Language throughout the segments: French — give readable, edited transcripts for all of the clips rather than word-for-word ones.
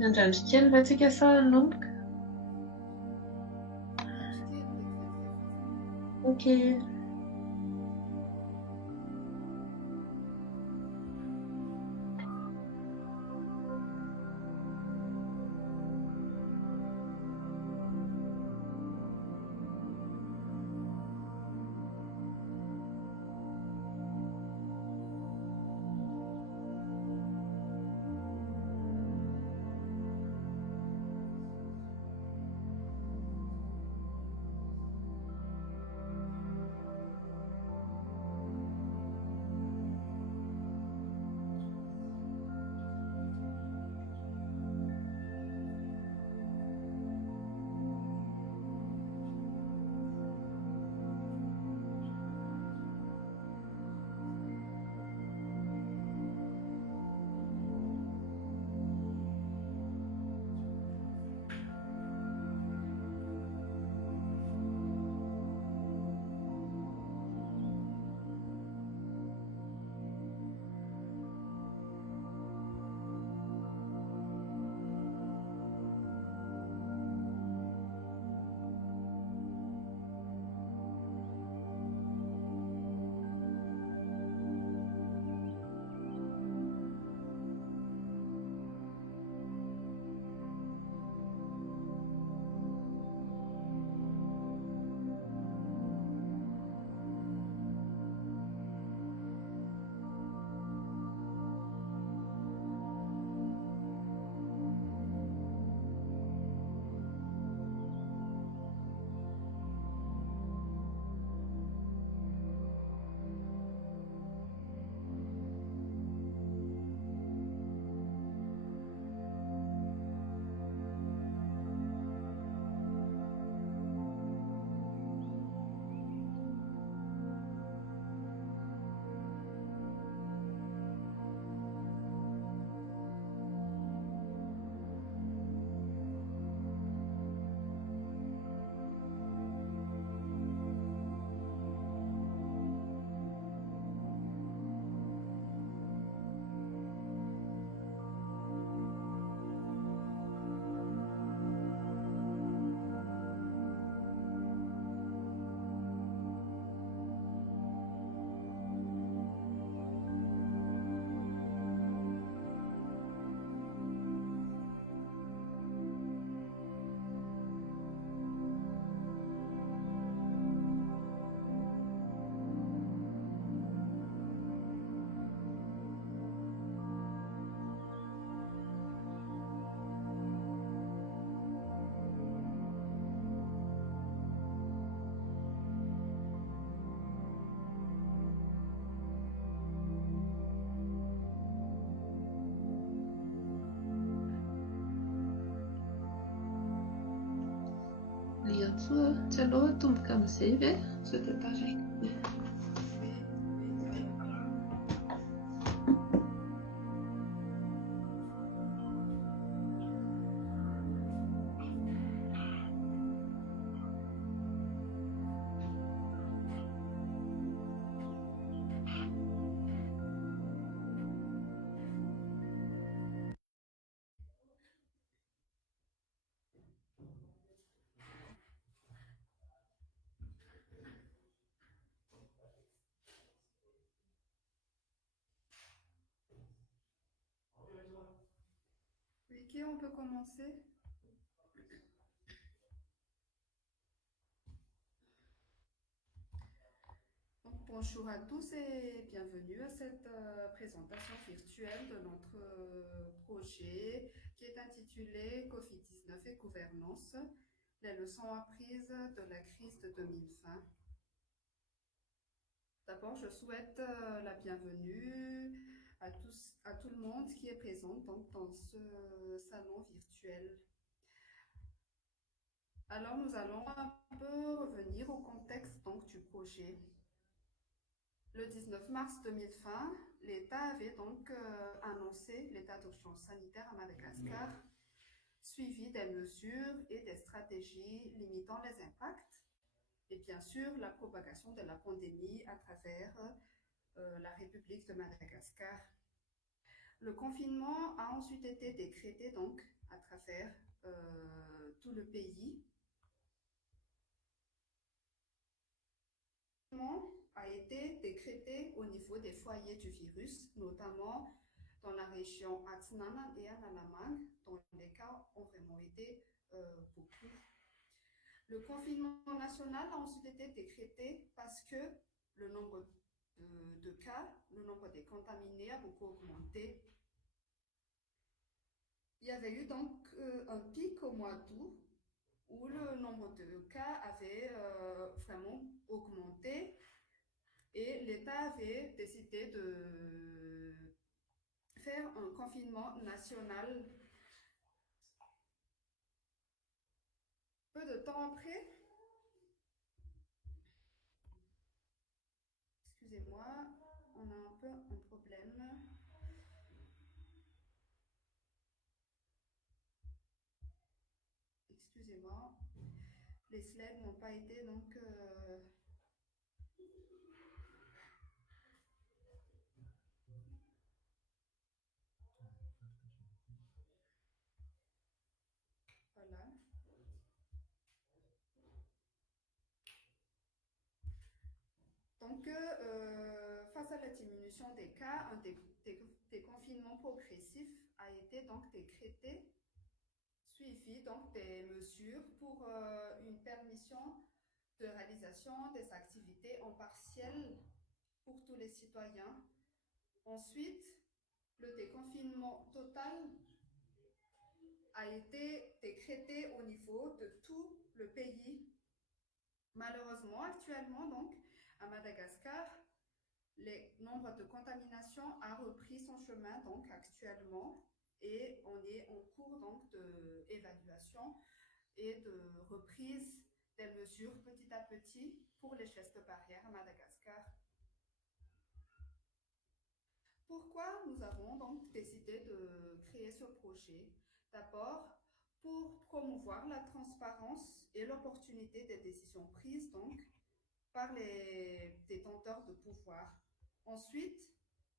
Indrandrikely va antsika asa hanomboka. Andrikely très très fort. Ok. Lihatsoa, tsy aloha tomboka amin'izay ve sao dia taraiky. Oui, oui, ça va. Oui, qui on peut commencer? Donc, bonjour à tous et bienvenue à cette présentation virtuelle de notre projet qui est intitulé Covid-19 et gouvernance, les leçons apprises de la crise de 2020. D'abord, je souhaite la bienvenue à tous, à tout le monde qui est présent donc, dans ce salon virtuel. Alors, nous allons un peu revenir au contexte donc, du projet. Le 19 mars 2020, l'État avait donc annoncé l'état d'urgence sanitaire à Madagascar, suivi des mesures et des stratégies limitant les impacts et bien sûr la propagation de la pandémie à travers la République de Madagascar. Le confinement a ensuite été décrété donc à travers tout le pays. A été décrété au niveau des foyers du virus, notamment dans la région Atnana et Analamang, dont les cas ont vraiment été beaucoup. Le confinement national a ensuite été décrété parce que le nombre de cas, le nombre des contaminés a beaucoup augmenté. Il y avait eu donc un pic au mois d'août où le nombre de cas avait vraiment augmenté et l'État avait décidé de faire un confinement national. Peu de temps après, excusez-moi, on a un peu un problème. Excusez-moi, les slides n'ont pas été donc voilà. Donc, face à la diminution des cas, un déconfinement progressif a été donc décrété, suivi donc des mesures pour une permission de réalisation des activités en partiel pour tous les citoyens. Ensuite, le déconfinement total a été décrété au niveau de tout le pays. Malheureusement, actuellement, donc, à Madagascar, le nombre de contaminations a repris son chemin donc actuellement et on est en cours donc d'évaluation et de reprise des mesures petit à petit pour les gestes barrières à Madagascar. Pourquoi nous avons donc décidé de créer ce projet? D'abord, pour promouvoir la transparence et l'opportunité des décisions prises donc par les détenteurs de pouvoir. Ensuite,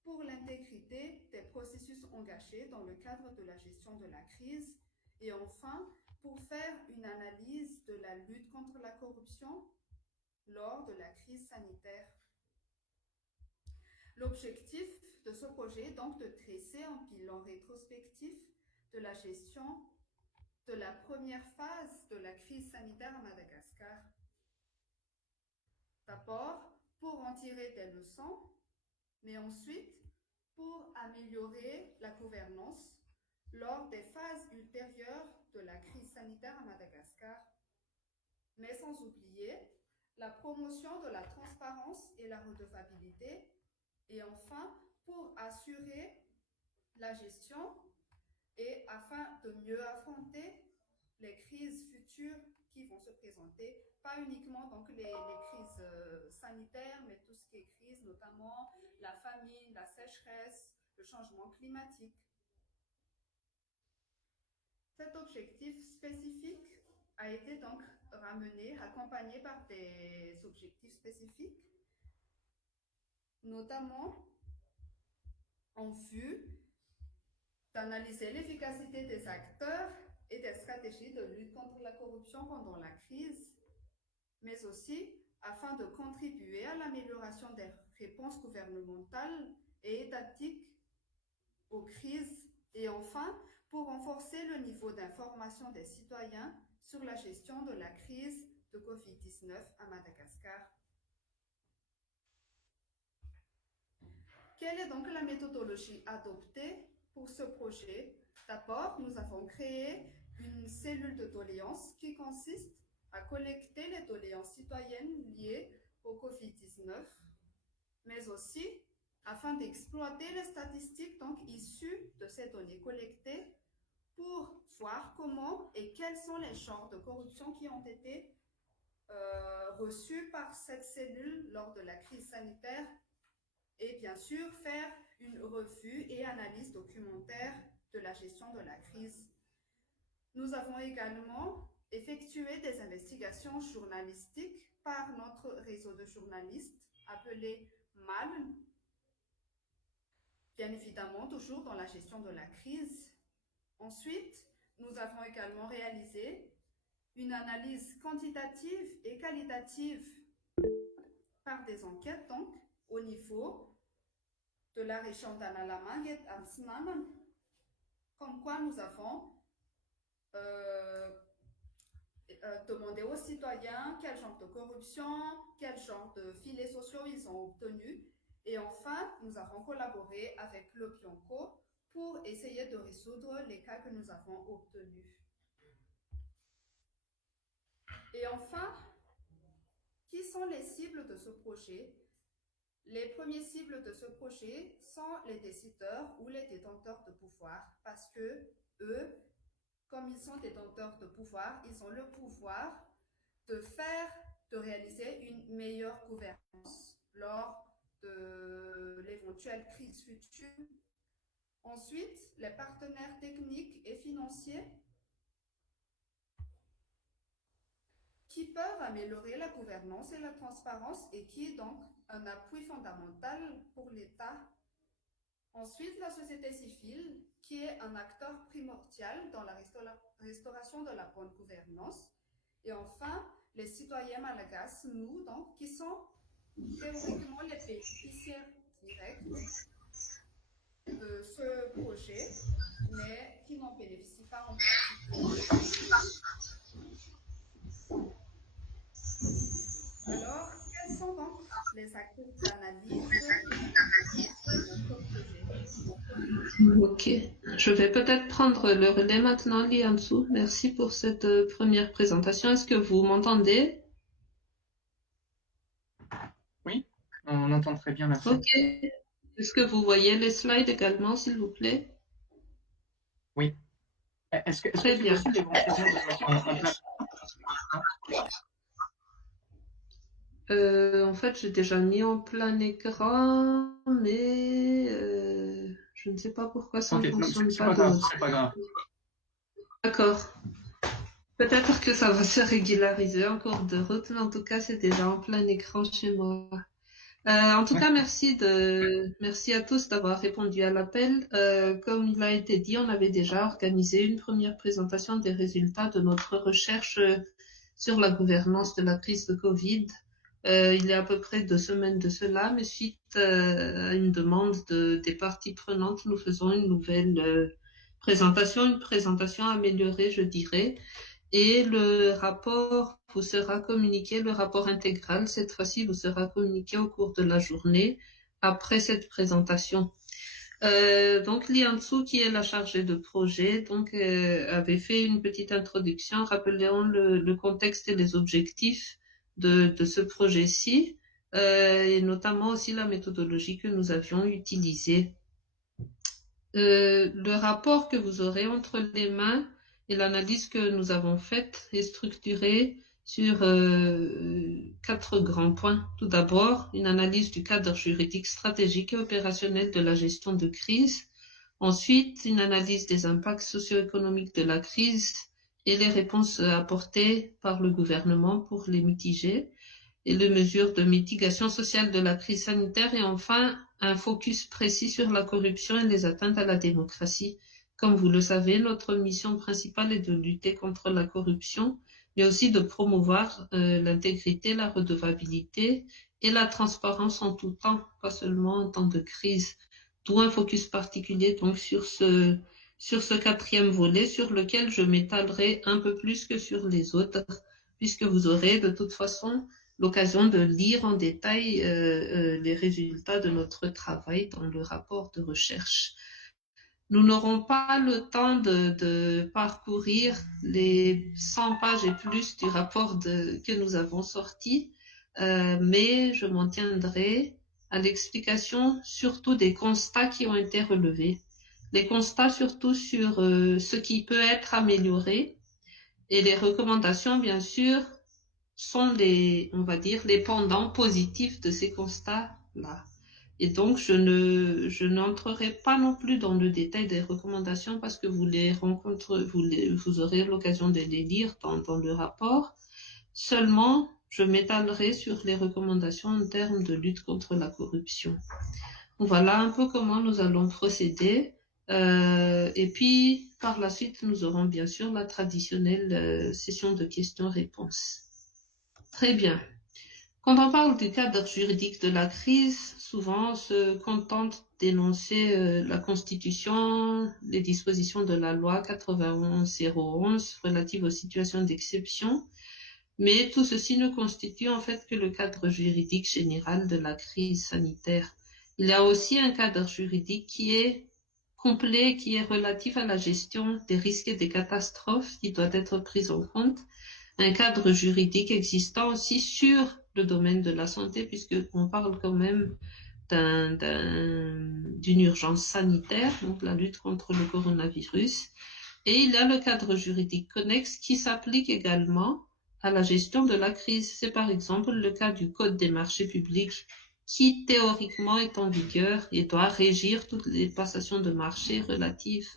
pour l'intégrité des processus engagés dans le cadre de la gestion de la crise. Et enfin, pour faire une analyse de la lutte contre la corruption lors de la crise sanitaire. L'objectif de ce projet est donc de dresser un bilan rétrospectif de la gestion de la première phase de la crise sanitaire à Madagascar. D'abord, pour en tirer des leçons, mais ensuite pour améliorer la gouvernance lors des phases ultérieures de la crise sanitaire à Madagascar, mais sans oublier la promotion de la transparence et la redevabilité, et enfin pour assurer la gestion et afin de mieux affronter les crises futures qui vont se présenter, pas uniquement donc les crises sanitaires, mais tout ce qui est crise, notamment la famine, la sécheresse, le changement climatique. Cet objectif spécifique a été donc ramené, accompagné par des objectifs spécifiques, notamment en vue d'analyser l'efficacité des acteurs et des stratégies de lutte contre la corruption pendant la crise, mais aussi afin de contribuer à l'amélioration des réponses gouvernementales et étatiques aux crises et enfin pour renforcer le niveau d'information des citoyens sur la gestion de la crise de Covid-19 à Madagascar. Quelle est donc la méthodologie adoptée pour ce projet? D'abord, nous avons créé une cellule de doléances qui consiste à collecter les doléances citoyennes liées au Covid-19, mais aussi afin d'exploiter les statistiques donc issues de ces données collectées pour voir comment et quels sont les genres de corruption qui ont été reçus par cette cellule lors de la crise sanitaire et bien sûr faire une revue et analyse documentaire de la gestion de la crise. Nous avons également effectué des investigations journalistiques par notre réseau de journalistes appelé MAL, bien évidemment toujours dans la gestion de la crise. Ensuite, nous avons également réalisé une analyse quantitative et qualitative par des enquêtes, donc, au niveau de la région d'Analamangue et d'Amsinaman, comme quoi nous avons demandé aux citoyens quel genre de corruption, quel genre de filets sociaux ils ont obtenus. Et enfin, nous avons collaboré avec le Pionco pour essayer de résoudre les cas que nous avons obtenus. Et enfin, qui sont les cibles de ce projet? Les premières cibles de ce projet sont les décideurs ou les détenteurs de pouvoir, parce que eux, comme ils sont détenteurs de pouvoir, ils ont le pouvoir de réaliser une meilleure gouvernance lors de l'éventuelle crise future. Ensuite, les partenaires techniques et financiers qui peuvent améliorer la gouvernance et la transparence et qui est donc un appui fondamental pour l'État. Ensuite, la société civile, qui est un acteur primordial dans la restauration de la bonne gouvernance. Et enfin, les citoyens malagasy, nous, donc, qui sont théoriquement les bénéficiaires directs de ce projet, mais qui n'en bénéficient pas en pratique. Alors, quels sont donc les acteurs d'analyse de notre projet? Ok, je vais peut-être prendre le relais maintenant, Liansu. Merci pour cette première présentation. Est-ce que vous m'entendez? Oui, on entend très bien, merci. Ok. Est-ce que vous voyez les slides également, s'il vous plaît? Oui. Est-ce que Très c'est bien. possible éventuellement de mettre en place? En fait, j'ai déjà mis en plein écran, mais je ne sais pas pourquoi ça ne Ok, non, fonctionne c'est pas pas de grave, votre... c'est pas grave. D'accord. Peut-être que ça va se régulariser en cours de route, mais en tout cas, c'est déjà en plein écran chez moi. En tout cas, merci à tous d'avoir répondu à l'appel. Comme il a été dit, on avait déjà organisé une première présentation des résultats de notre recherche sur la gouvernance de la crise de Covid. Il y a à peu près 2 semaines de cela, mais suite à une demande des parties prenantes, nous faisons une nouvelle présentation, une présentation améliorée, je dirais. Et le rapport vous sera communiqué, le rapport intégral, cette fois-ci, vous sera communiqué au cours de la journée après cette présentation. Donc, Liansu, qui est la chargée de projet, donc, avait fait une petite introduction, rappelons le contexte et les objectifs de ce projet-ci, et notamment aussi la méthodologie que nous avions utilisée. Le rapport que vous aurez entre les mains et l'analyse que nous avons faite est structurée sur 4 grands points. Tout d'abord, une analyse du cadre juridique, stratégique et opérationnel de la gestion de crise. Ensuite, une analyse des impacts socio-économiques de la crise et les réponses apportées par le gouvernement pour les mitiger et les mesures de mitigation sociale de la crise sanitaire et enfin un focus précis sur la corruption et les atteintes à la démocratie. Comme vous le savez, notre mission principale est de lutter contre la corruption, mais aussi de promouvoir l'intégrité, la redevabilité et la transparence en tout temps, pas seulement en temps de crise. D'où un focus particulier donc sur ce 4e volet sur lequel je m'étalerai un peu plus que sur les autres, puisque vous aurez de toute façon l'occasion de lire en détail les résultats de notre travail dans le rapport de recherche. Nous n'aurons pas le temps de parcourir les 100 pages et plus du rapport que nous avons sorti, mais je m'en tiendrai à l'explication surtout des constats qui ont été relevés. Les constats surtout sur ce qui peut être amélioré et les recommandations, bien sûr, sont on va dire, les pendants positifs de ces constats-là. Et donc, je n'entrerai pas non plus dans le détail des recommandations parce que vous aurez l'occasion de les lire dans le rapport. Seulement, je m'étalerai sur les recommandations en termes de lutte contre la corruption. Voilà un peu comment nous allons procéder. Et puis, par la suite, nous aurons bien sûr la traditionnelle session de questions-réponses. Très bien. Quand on parle du cadre juridique de la crise, souvent on se contente d'énoncer la Constitution, les dispositions de la loi 91-011 relatives aux situations d'exception, mais tout ceci ne constitue en fait que le cadre juridique général de la crise sanitaire. Il y a aussi un cadre juridique qui est complet, qui est relatif à la gestion des risques et des catastrophes qui doit être pris en compte. Un cadre juridique existant aussi sur le domaine de la santé, puisqu'on parle quand même d'une urgence sanitaire, donc la lutte contre le coronavirus. Et il y a le cadre juridique connexe qui s'applique également à la gestion de la crise. C'est par exemple le cas du Code des marchés publics qui théoriquement est en vigueur et doit régir toutes les passations de marché relatives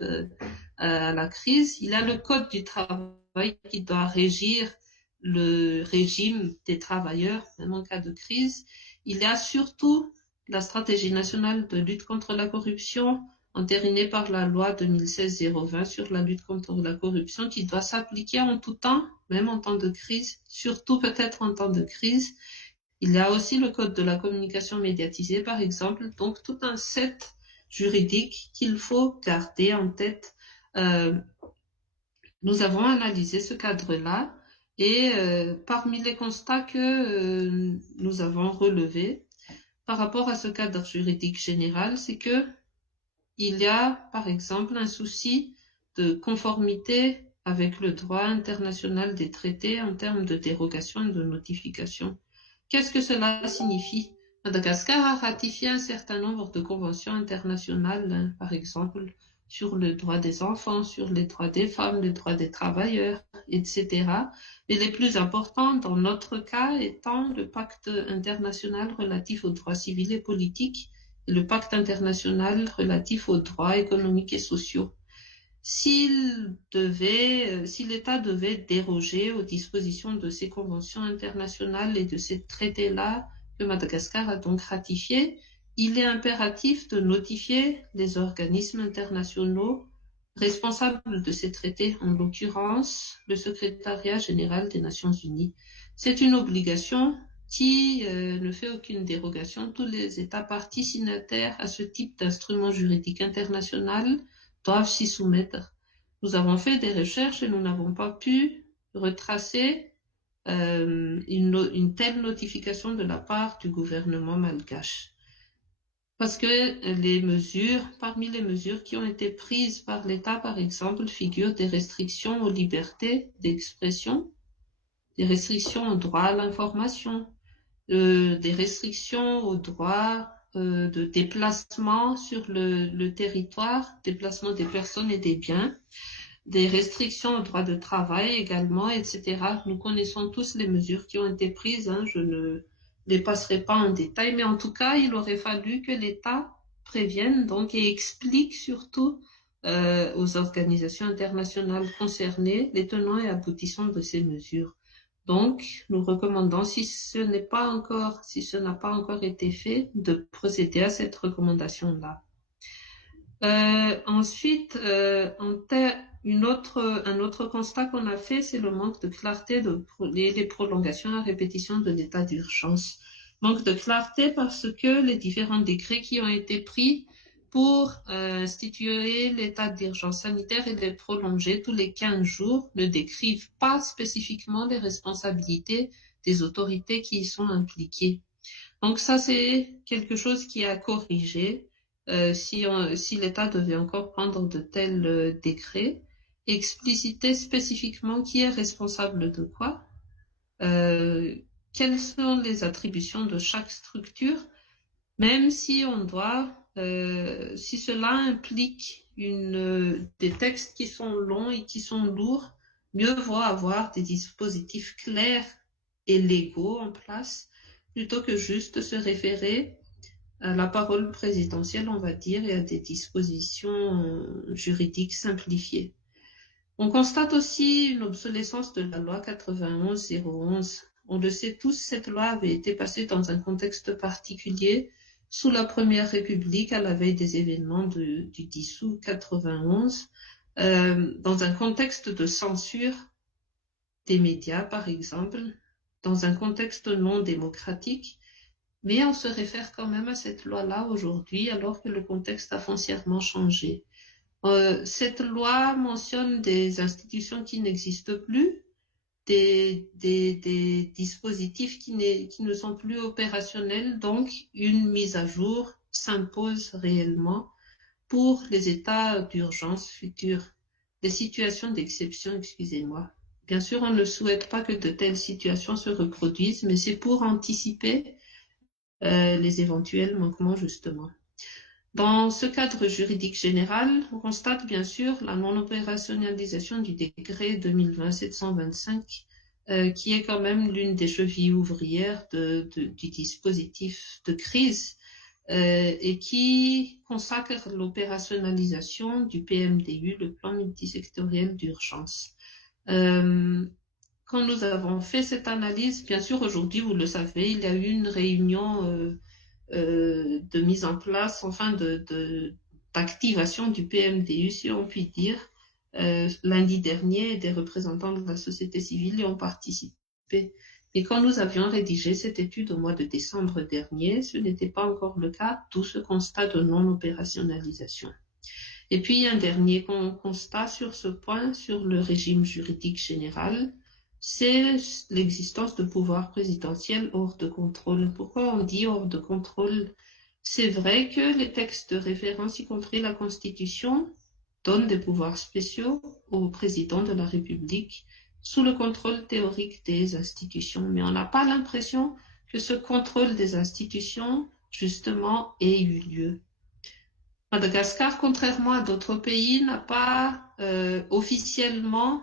à la crise. Il y a le Code du travail qui doit régir le régime des travailleurs, même en cas de crise. Il y a surtout la stratégie nationale de lutte contre la corruption, entérinée par la loi 2016-020 sur la lutte contre la corruption, qui doit s'appliquer en tout temps, même en temps de crise, surtout peut-être en temps de crise. Il y a aussi le code de la communication médiatisée, par exemple, donc tout un set juridique qu'il faut garder en tête. Nous avons analysé ce cadre-là et parmi les constats que nous avons relevés par rapport à ce cadre juridique général, c'est que il y a, par exemple, un souci de conformité avec le droit international des traités en termes de dérogation et de notification. Qu'est-ce que cela signifie? Madagascar a ratifié un certain nombre de conventions internationales, par exemple, sur le droit des enfants, sur les droits des femmes, les droits des travailleurs, etc. Mais les plus importants dans notre cas étant le pacte international relatif aux droits civils et politiques et le pacte international relatif aux droits économiques et sociaux. Si l'État devait déroger aux dispositions de ces conventions internationales et de ces traités-là que Madagascar a donc ratifiés, il est impératif de notifier les organismes internationaux responsables de ces traités, en l'occurrence le Secrétariat général des Nations Unies. C'est une obligation qui ne fait aucune dérogation. Tous les États parties signataires à ce type d'instrument juridique international doivent s'y soumettre. Nous avons fait des recherches et nous n'avons pas pu retracer une telle notification de la part du gouvernement malgache. Parce que parmi les mesures qui ont été prises par l'État, par exemple, figurent des restrictions aux libertés d'expression, des restrictions au droit à l'information, des restrictions au droit de déplacement sur le territoire, déplacement des personnes et des biens, des restrictions au droit de travail également, etc. Nous connaissons tous les mesures qui ont été prises, je ne les passerai pas en détail, mais en tout cas, il aurait fallu que l'État prévienne donc et explique surtout aux organisations internationales concernées les tenants et aboutissants de ces mesures. Donc, nous recommandons, si ce n'a pas encore été fait, de procéder à cette recommandation-là. Ensuite, un autre constat qu'on a fait, c'est le manque de clarté des prolongations à répétition de l'état d'urgence. Manque de clarté parce que les différents décrets qui ont été pris pour instituer l'état d'urgence sanitaire et les prolonger tous les 15 jours ne décrivent pas spécifiquement les responsabilités des autorités qui y sont impliquées. Donc ça, c'est quelque chose qui est à corriger si l'État devait encore prendre de tels décrets, expliciter spécifiquement qui est responsable de quoi, quelles sont les attributions de chaque structure, même si si cela implique des textes qui sont longs et qui sont lourds, mieux vaut avoir des dispositifs clairs et légaux en place plutôt que juste se référer à la parole présidentielle, on va dire, et à des dispositions juridiques simplifiées. On constate aussi une obsolescence de la loi 91-011. On le sait tous, cette loi avait été passée dans un contexte particulier, sous la Première République, à la veille des événements du 10 août 91, dans un contexte de censure des médias, par exemple, dans un contexte non démocratique, mais on se réfère quand même à cette loi-là aujourd'hui, alors que le contexte a foncièrement changé. Cette loi mentionne des institutions qui n'existent plus, des dispositifs qui ne sont plus opérationnels, donc une mise à jour s'impose réellement pour les états d'urgence futurs, les situations d'exception, excusez-moi. Bien sûr, on ne souhaite pas que de telles situations se reproduisent, mais c'est pour anticiper les éventuels manquements, justement. Dans ce cadre juridique général, on constate bien sûr la non-opérationnalisation du décret 2020-725, qui est quand même l'une des chevilles ouvrières du dispositif de crise et qui consacre l'opérationnalisation du PMDU, le plan multisectoriel d'urgence. Quand nous avons fait cette analyse, bien sûr, aujourd'hui, vous le savez, il y a eu une réunion de mise en place, enfin d'activation du PMDU, si on peut dire. Lundi dernier, des représentants de la société civile y ont participé. Et quand nous avions rédigé cette étude au mois de décembre dernier, ce n'était pas encore le cas, tout ce constat de non-opérationnalisation. Et puis, un dernier constat sur ce point, sur le régime juridique général, c'est l'existence de pouvoirs présidentiels hors de contrôle. Pourquoi on dit hors de contrôle? C'est vrai que les textes de référence, y compris la Constitution, donnent des pouvoirs spéciaux au président de la République sous le contrôle théorique des institutions. Mais on n'a pas l'impression que ce contrôle des institutions, justement, ait eu lieu. Madagascar, contrairement à d'autres pays, n'a pas officiellement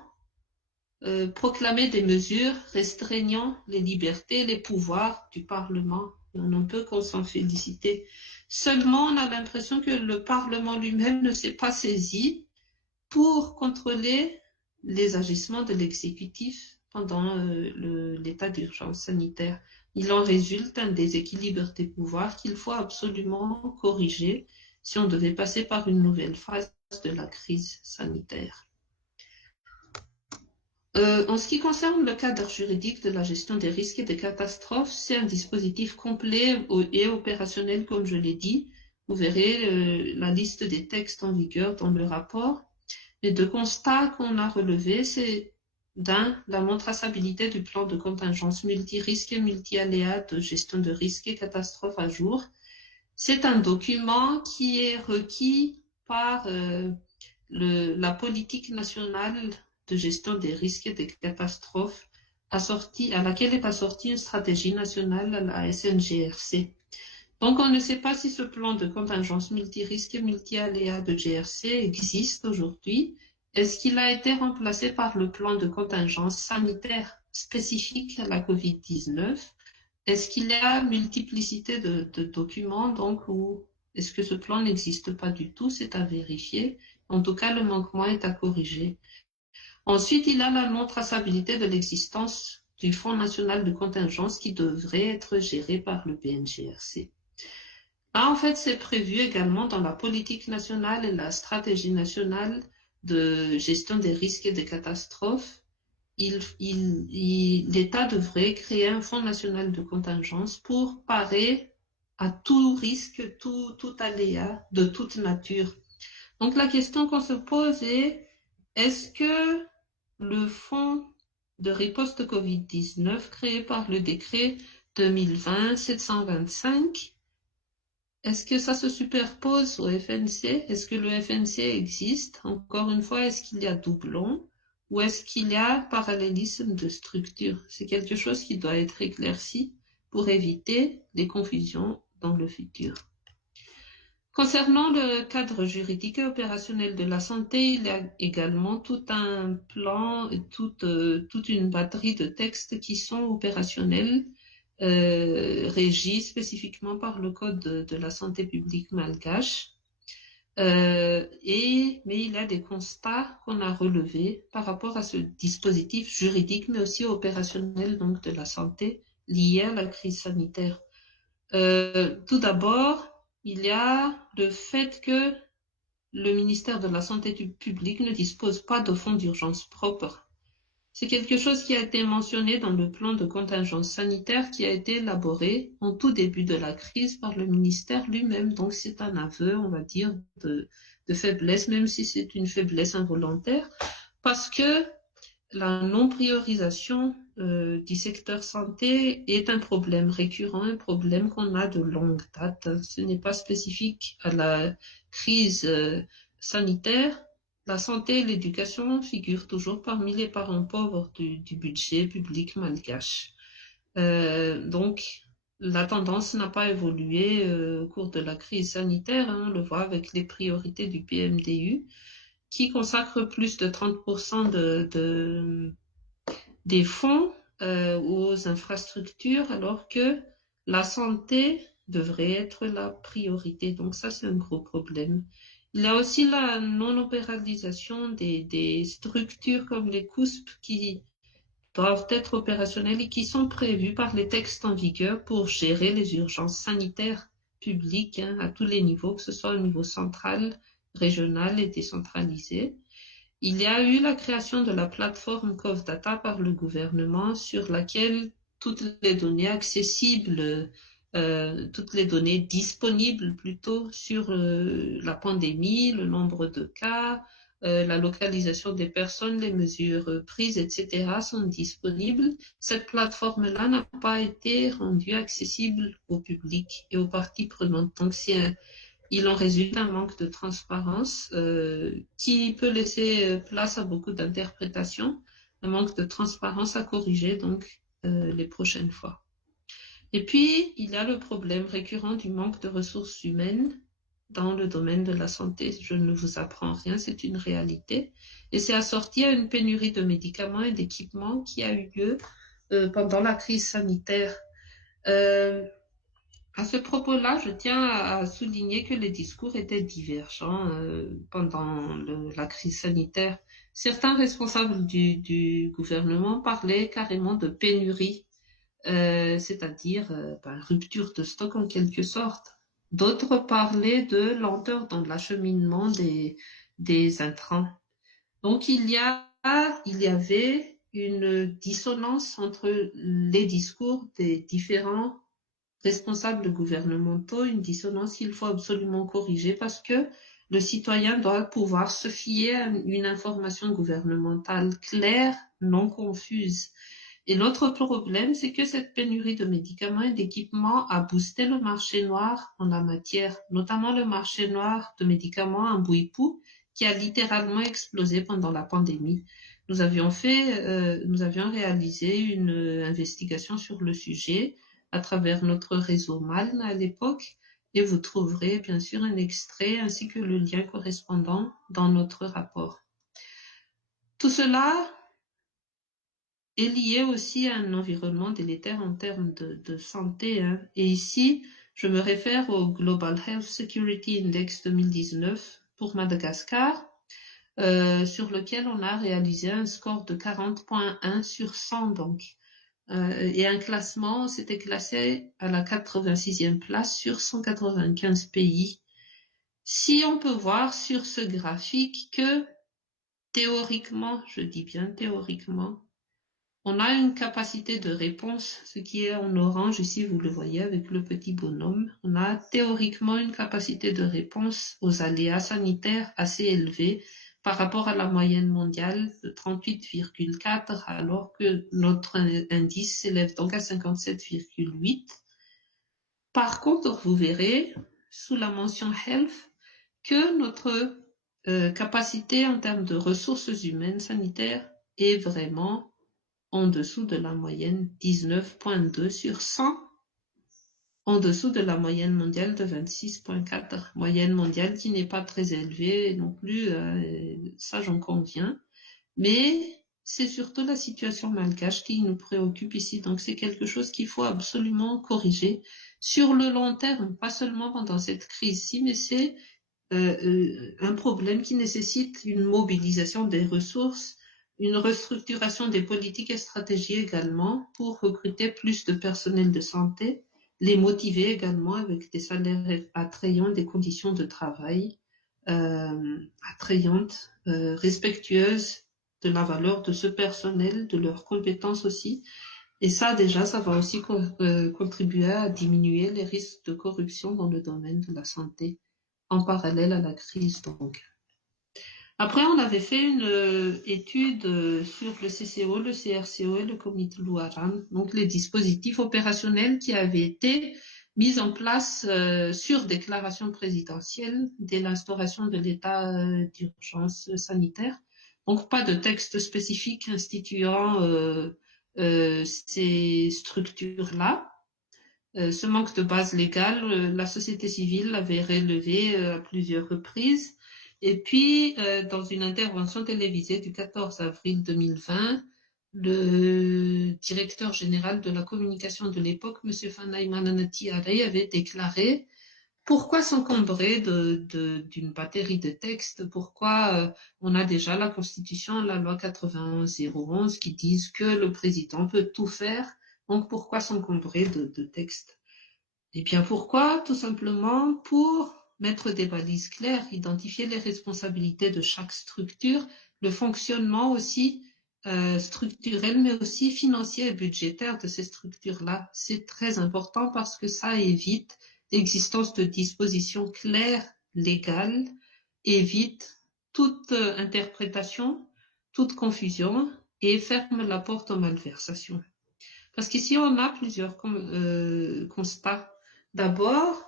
proclamé des mesures restreignant les libertés et les pouvoirs du Parlement. Et on ne peut qu'en s'en féliciter. Seulement, on a l'impression que le Parlement lui-même ne s'est pas saisi pour contrôler les agissements de l'exécutif pendant l'état d'urgence sanitaire. Il en résulte un déséquilibre des pouvoirs qu'il faut absolument corriger si on devait passer par une nouvelle phase de la crise sanitaire. En ce qui concerne le cadre juridique de la gestion des risques et des catastrophes, c'est un dispositif complet et opérationnel, comme je l'ai dit. Vous verrez la liste des textes en vigueur dans le rapport. Les deux constats qu'on a relevés, c'est la non-traçabilité du plan de contingence multi-risques et multi-aléas de gestion de risques et catastrophes à jour. C'est un document qui est requis par la politique nationale de gestion des risques et des catastrophes à laquelle est assortie une stratégie nationale à la SNGRC. Donc, on ne sait pas si ce plan de contingence multi-risque et multi-aléas de GRC existe aujourd'hui. Est-ce qu'il a été remplacé par le plan de contingence sanitaire spécifique à la COVID-19? Est-ce qu'il y a multiplicité de documents, donc, ou est-ce que ce plan n'existe pas du tout? C'est à vérifier. En tout cas, le manquement est à corriger. Ensuite, il y a la non-traçabilité de l'existence du Fonds national de contingence qui devrait être géré par le PNGRC. Là, en fait, c'est prévu également dans la politique nationale et la stratégie nationale de gestion des risques et des catastrophes. L'État devrait créer un fonds national de contingence pour parer à tout risque, tout aléa de toute nature. Donc, la question qu'on se pose est-ce que le fonds de riposte COVID-19 créé par le décret 2020-725, est-ce que ça se superpose au FNC? Est-ce que le FNC existe? Encore une fois, est-ce qu'il y a doublon? Ou est-ce qu'il y a parallélisme de structure? C'est quelque chose qui doit être éclairci pour éviter les confusions dans le futur. Concernant le cadre juridique et opérationnel de la santé, il y a également tout un plan, toute une batterie de textes qui sont opérationnels, régis spécifiquement par le Code de la santé publique malgache. Mais il y a des constats qu'on a relevés par rapport à ce dispositif juridique, mais aussi opérationnel donc de la santé lié à la crise sanitaire. Tout d'abord, il y a le fait que le ministère de la Santé publique ne dispose pas de fonds d'urgence propres. C'est quelque chose qui a été mentionné dans le plan de contingence sanitaire qui a été élaboré en tout début de la crise par le ministère lui-même. Donc, c'est un aveu, on va dire, de faiblesse, même si c'est une faiblesse involontaire, parce que la non-priorisation du secteur santé est un problème récurrent, un problème qu'on a de longue date. Ce n'est pas spécifique à la crise sanitaire. La santé et l'éducation figurent toujours parmi les parents pauvres du budget public malgache. Donc, la tendance n'a pas évolué au cours de la crise sanitaire. On le voit avec les priorités du PMDU, qui consacre plus de 30% des fonds aux infrastructures, alors que la santé devrait être la priorité. Donc ça, c'est un gros problème. Il y a aussi la non-opéralisation des structures comme les COUSP qui doivent être opérationnelles et qui sont prévues par les textes en vigueur pour gérer les urgences sanitaires publiques à tous les niveaux, que ce soit au niveau central, régional et décentralisé. Il y a eu la création de la plateforme CovData par le gouvernement sur laquelle toutes les données accessibles, toutes les données disponibles plutôt sur la pandémie, le nombre de cas, la localisation des personnes, les mesures prises, etc. sont disponibles. Cette plateforme-là n'a pas été rendue accessible au public et aux parties prenantes. Donc, il en résulte un manque de transparence qui peut laisser place à beaucoup d'interprétations, un manque de transparence à corriger donc les prochaines fois. Et puis, il y a le problème récurrent du manque de ressources humaines dans le domaine de la santé. Je ne vous apprends rien, c'est une réalité. Et c'est assorti à une pénurie de médicaments et d'équipements qui a eu lieu pendant la crise sanitaire. À ce propos-là, je tiens à souligner que les discours étaient divergents pendant la crise sanitaire. Certains responsables du gouvernement parlaient carrément de pénurie, c'est-à-dire rupture de stock en quelque sorte. D'autres parlaient de lenteur dans l'acheminement des intrants. Donc il y avait une dissonance entre les discours des différents responsables gouvernementaux, une dissonance qu'il faut absolument corriger parce que le citoyen doit pouvoir se fier à une information gouvernementale claire, non confuse. Et l'autre problème, c'est que cette pénurie de médicaments et d'équipements a boosté le marché noir en la matière, notamment le marché noir de médicaments en Bouipou, qui a littéralement explosé pendant la pandémie. Nous avions réalisé une investigation sur le sujet à travers notre réseau MALN à l'époque, et vous trouverez bien sûr un extrait ainsi que le lien correspondant dans notre rapport. Tout cela est lié aussi à un environnement délétère en termes de santé. Et ici, je me réfère au Global Health Security Index 2019 pour Madagascar, sur lequel on a réalisé un score de 40.1 sur 100 donc. Et un classement, c'était classé à la 86e place sur 195 pays. Si on peut voir sur ce graphique que théoriquement, je dis bien théoriquement, on a une capacité de réponse, ce qui est en orange ici, vous le voyez avec le petit bonhomme. On a théoriquement une capacité de réponse aux aléas sanitaires assez élevée par rapport à la moyenne mondiale de 38,4, alors que notre indice s'élève donc à 57,8. Par contre, vous verrez sous la mention Health que notre capacité en termes de ressources humaines sanitaires est vraiment en dessous de la moyenne 19,2 sur 100, en dessous de la moyenne mondiale de 26,4. Moyenne mondiale qui n'est pas très élevée non plus, ça j'en conviens. Mais c'est surtout la situation malgache qui nous préoccupe ici. Donc c'est quelque chose qu'il faut absolument corriger sur le long terme, pas seulement pendant cette crise-ci, mais c'est un problème qui nécessite une mobilisation des ressources, une restructuration des politiques et stratégies également pour recruter plus de personnel de santé les motiver également avec des salaires attrayants, des conditions de travail attrayantes, respectueuses de la valeur de ce personnel, de leurs compétences aussi. Et ça, déjà, ça va aussi contribuer à diminuer les risques de corruption dans le domaine de la santé, en parallèle à la crise, donc. Après, on avait fait une étude sur le CCO, le CRCO et le comité Louaran, donc les dispositifs opérationnels qui avaient été mis en place sur déclaration présidentielle dès l'instauration de l'état d'urgence sanitaire. Donc, pas de texte spécifique instituant ces structures-là. Ce manque de base légale, la société civile l'avait relevé à plusieurs reprises. Et puis, dans une intervention télévisée du 14 avril 2020, le directeur général de la communication de l'époque, M. Fanay Mananati Arey, avait déclaré pourquoi s'encombrer d'une batterie de textes? Pourquoi on a déjà la Constitution, la loi 91-011 qui disent que le président peut tout faire? Donc pourquoi s'encombrer de textes? Eh bien pourquoi? Tout simplement pour mettre des balises claires, identifier les responsabilités de chaque structure, le fonctionnement aussi structurel, mais aussi financier et budgétaire de ces structures-là. C'est très important parce que ça évite l'existence de dispositions claires, légales, évite toute interprétation, toute confusion et ferme la porte aux malversations. Parce qu'ici, on a plusieurs constats. D'abord,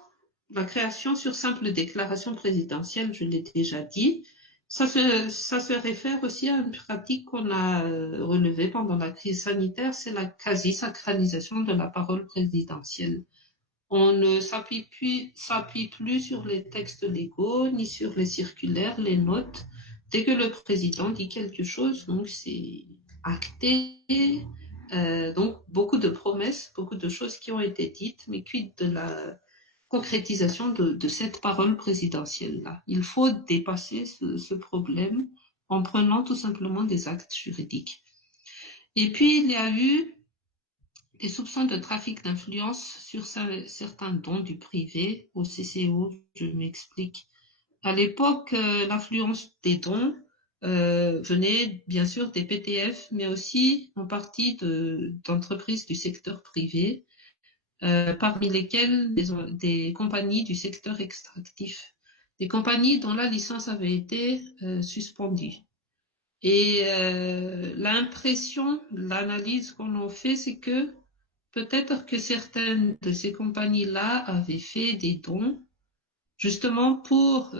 la création sur simple déclaration présidentielle, je l'ai déjà dit, ça se réfère aussi à une pratique qu'on a relevée pendant la crise sanitaire, c'est la quasi-sacralisation de la parole présidentielle. On ne s'appuie plus sur les textes légaux, ni sur les circulaires, les notes. Dès que le président dit quelque chose, donc c'est acté. Donc beaucoup de promesses, beaucoup de choses qui ont été dites, mais quid de la concrétisation de cette parole présidentielle-là. Il faut dépasser ce problème en prenant tout simplement des actes juridiques. Et puis, il y a eu des soupçons de trafic d'influence sur certains dons du privé au CCO, je m'explique. À l'époque, l'influence des dons venait bien sûr des PTF, mais aussi en partie d'entreprises du secteur privé, parmi lesquelles des compagnies du secteur extractif, des compagnies dont la licence avait été suspendue. Et l'impression, l'analyse qu'on en fait, c'est que peut-être que certaines de ces compagnies-là avaient fait des dons justement pour,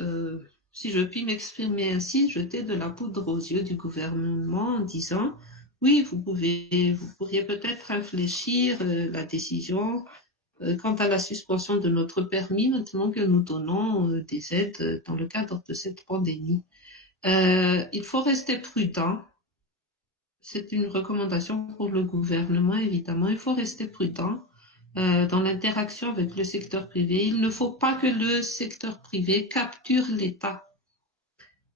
si je puis m'exprimer ainsi, jeter de la poudre aux yeux du gouvernement en disant oui, vous pourriez peut-être réfléchir la décision quant à la suspension de notre permis maintenant que nous donnons des aides dans le cadre de cette pandémie. Il faut rester prudent. C'est une recommandation pour le gouvernement, évidemment. Il faut rester prudent dans l'interaction avec le secteur privé. Il ne faut pas que le secteur privé capture l'État,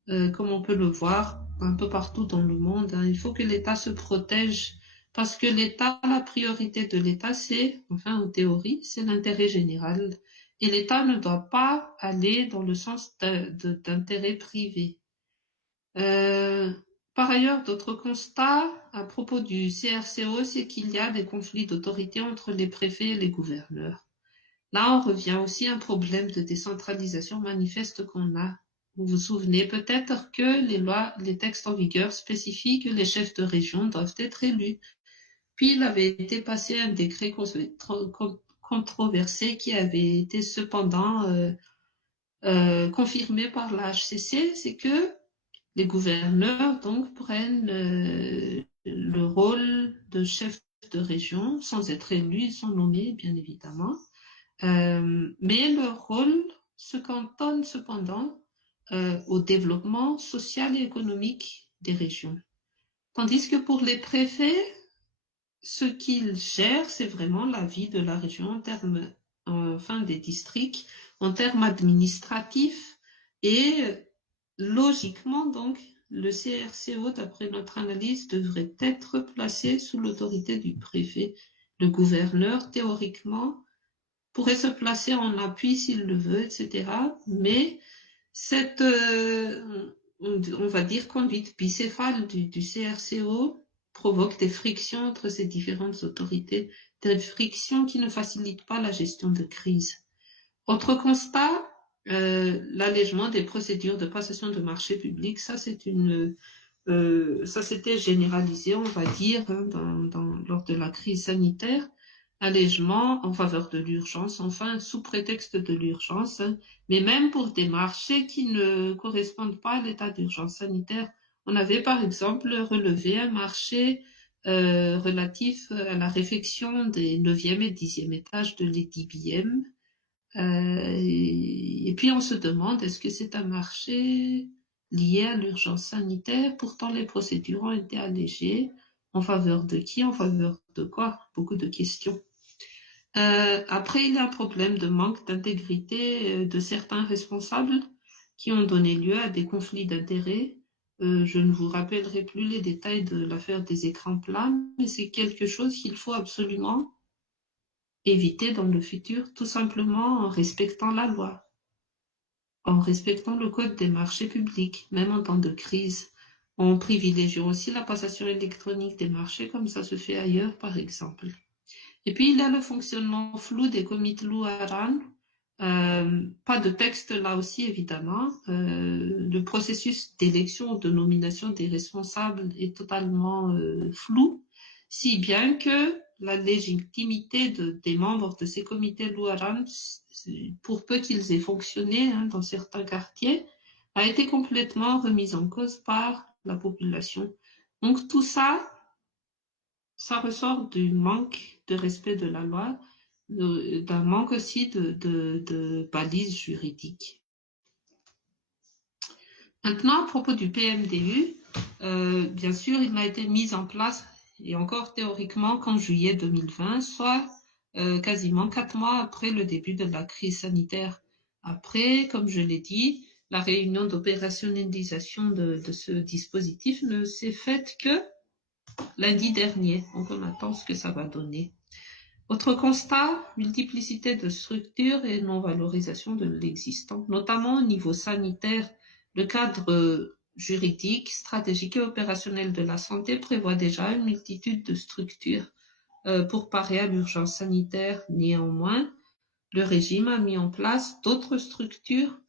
comme on peut le voir un peu partout dans le monde. Il faut que l'État se protège parce que l'État, la priorité de l'État, c'est, enfin en théorie, c'est l'intérêt général. Et l'État ne doit pas aller dans le sens d'intérêt privé. Par ailleurs, d'autres constats à propos du CRCO, c'est qu'il y a des conflits d'autorité entre les préfets et les gouverneurs. Là, on revient aussi à un problème de décentralisation manifeste qu'on a. Vous vous souvenez peut-être que les textes en vigueur spécifient que les chefs de région doivent être élus. Puis, il avait été passé un décret controversé qui avait été cependant confirmé par la HCC, c'est que les gouverneurs donc prennent le rôle de chef de région sans être élus, ils sont nommés bien évidemment, mais leur rôle se cantonne cependant au développement social et économique des régions. Tandis que pour les préfets, ce qu'ils gèrent, c'est vraiment la vie de la région en termes, enfin des districts, en termes administratifs et logiquement, donc, le CRCO, d'après notre analyse, devrait être placé sous l'autorité du préfet. Le gouverneur, théoriquement, pourrait se placer en appui s'il le veut, etc. Mais cette, on va dire, conduite bicéphale du CRCO provoque des frictions entre ces différentes autorités, des frictions qui ne facilitent pas la gestion de crise. Autre constat, l'allègement des procédures de passation de marché public, ça s'était généralisé, on va dire, lors de la crise sanitaire, allègement en faveur de l'urgence, enfin sous prétexte de l'urgence, mais même pour des marchés qui ne correspondent pas à l'état d'urgence sanitaire. On avait par exemple relevé un marché relatif à la réfection des 9e et 10e étages de l'EDBM. Et puis on se demande, est-ce que c'est un marché lié à l'urgence sanitaire? Pourtant, les procédures ont été allégées. En faveur de qui? En faveur de quoi? Beaucoup de questions. Après, il y a un problème de manque d'intégrité de certains responsables qui ont donné lieu à des conflits d'intérêts. Je ne vous rappellerai plus les détails de l'affaire des écrans plats, mais c'est quelque chose qu'il faut absolument éviter dans le futur, tout simplement en respectant la loi, en respectant le code des marchés publics, même en temps de crise, en privilégiant aussi la passation électronique des marchés comme ça se fait ailleurs, par exemple. Et puis, il y a le fonctionnement flou des comités Luaran. Pas de texte là aussi, évidemment. Le processus d'élection ou de nomination des responsables est totalement flou, si bien que la légitimité des membres de ces comités Luaran, pour peu qu'ils aient fonctionné dans certains quartiers, a été complètement remise en cause par la population. Donc tout ça ressort du manque de respect de la loi, d'un manque aussi de balises juridiques. Maintenant, à propos du PMDU, bien sûr, il n'a été mis en place, et encore théoriquement, qu'en juillet 2020, soit quasiment 4 mois après le début de la crise sanitaire. Après, comme je l'ai dit, la réunion d'opérationnalisation de ce dispositif ne s'est faite que lundi dernier, donc on attend ce que ça va donner. Autre constat, multiplicité de structures et non-valorisation de l'existant, notamment au niveau sanitaire. Le cadre juridique, stratégique et opérationnel de la santé prévoit déjà une multitude de structures pour parer à l'urgence sanitaire. Néanmoins, le régime a mis en place d'autres structures,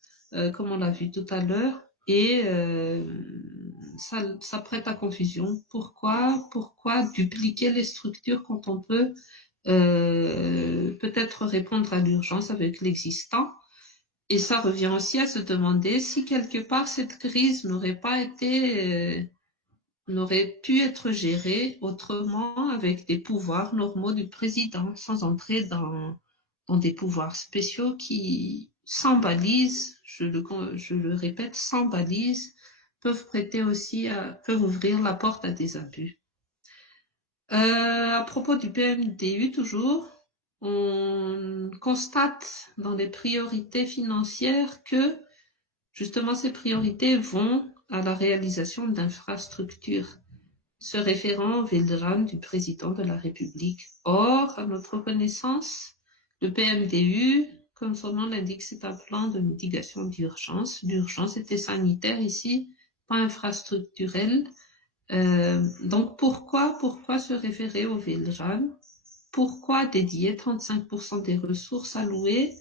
comme on l'a vu tout à l'heure, et ça prête à confusion. Pourquoi dupliquer les structures quand on peut peut-être répondre à l'urgence avec l'existant? Et ça revient aussi à se demander si quelque part cette crise n'aurait pu être gérée autrement avec des pouvoirs normaux du président, sans entrer dans des pouvoirs spéciaux qui, sans balise, je le répète, sans balise, peuvent ouvrir la porte à des abus. À propos du PMDU toujours, on constate dans les priorités financières que justement ces priorités vont à la réalisation d'infrastructures, se référant au VLDRAN du président de la République. Or, à notre connaissance, le PMDU, comme son nom l'indique, c'est un plan de mitigation d'urgence. L'urgence était sanitaire ici, pas infrastructurelle. Donc pourquoi se référer au VLDRAN? Pourquoi dédier 35% des ressources allouées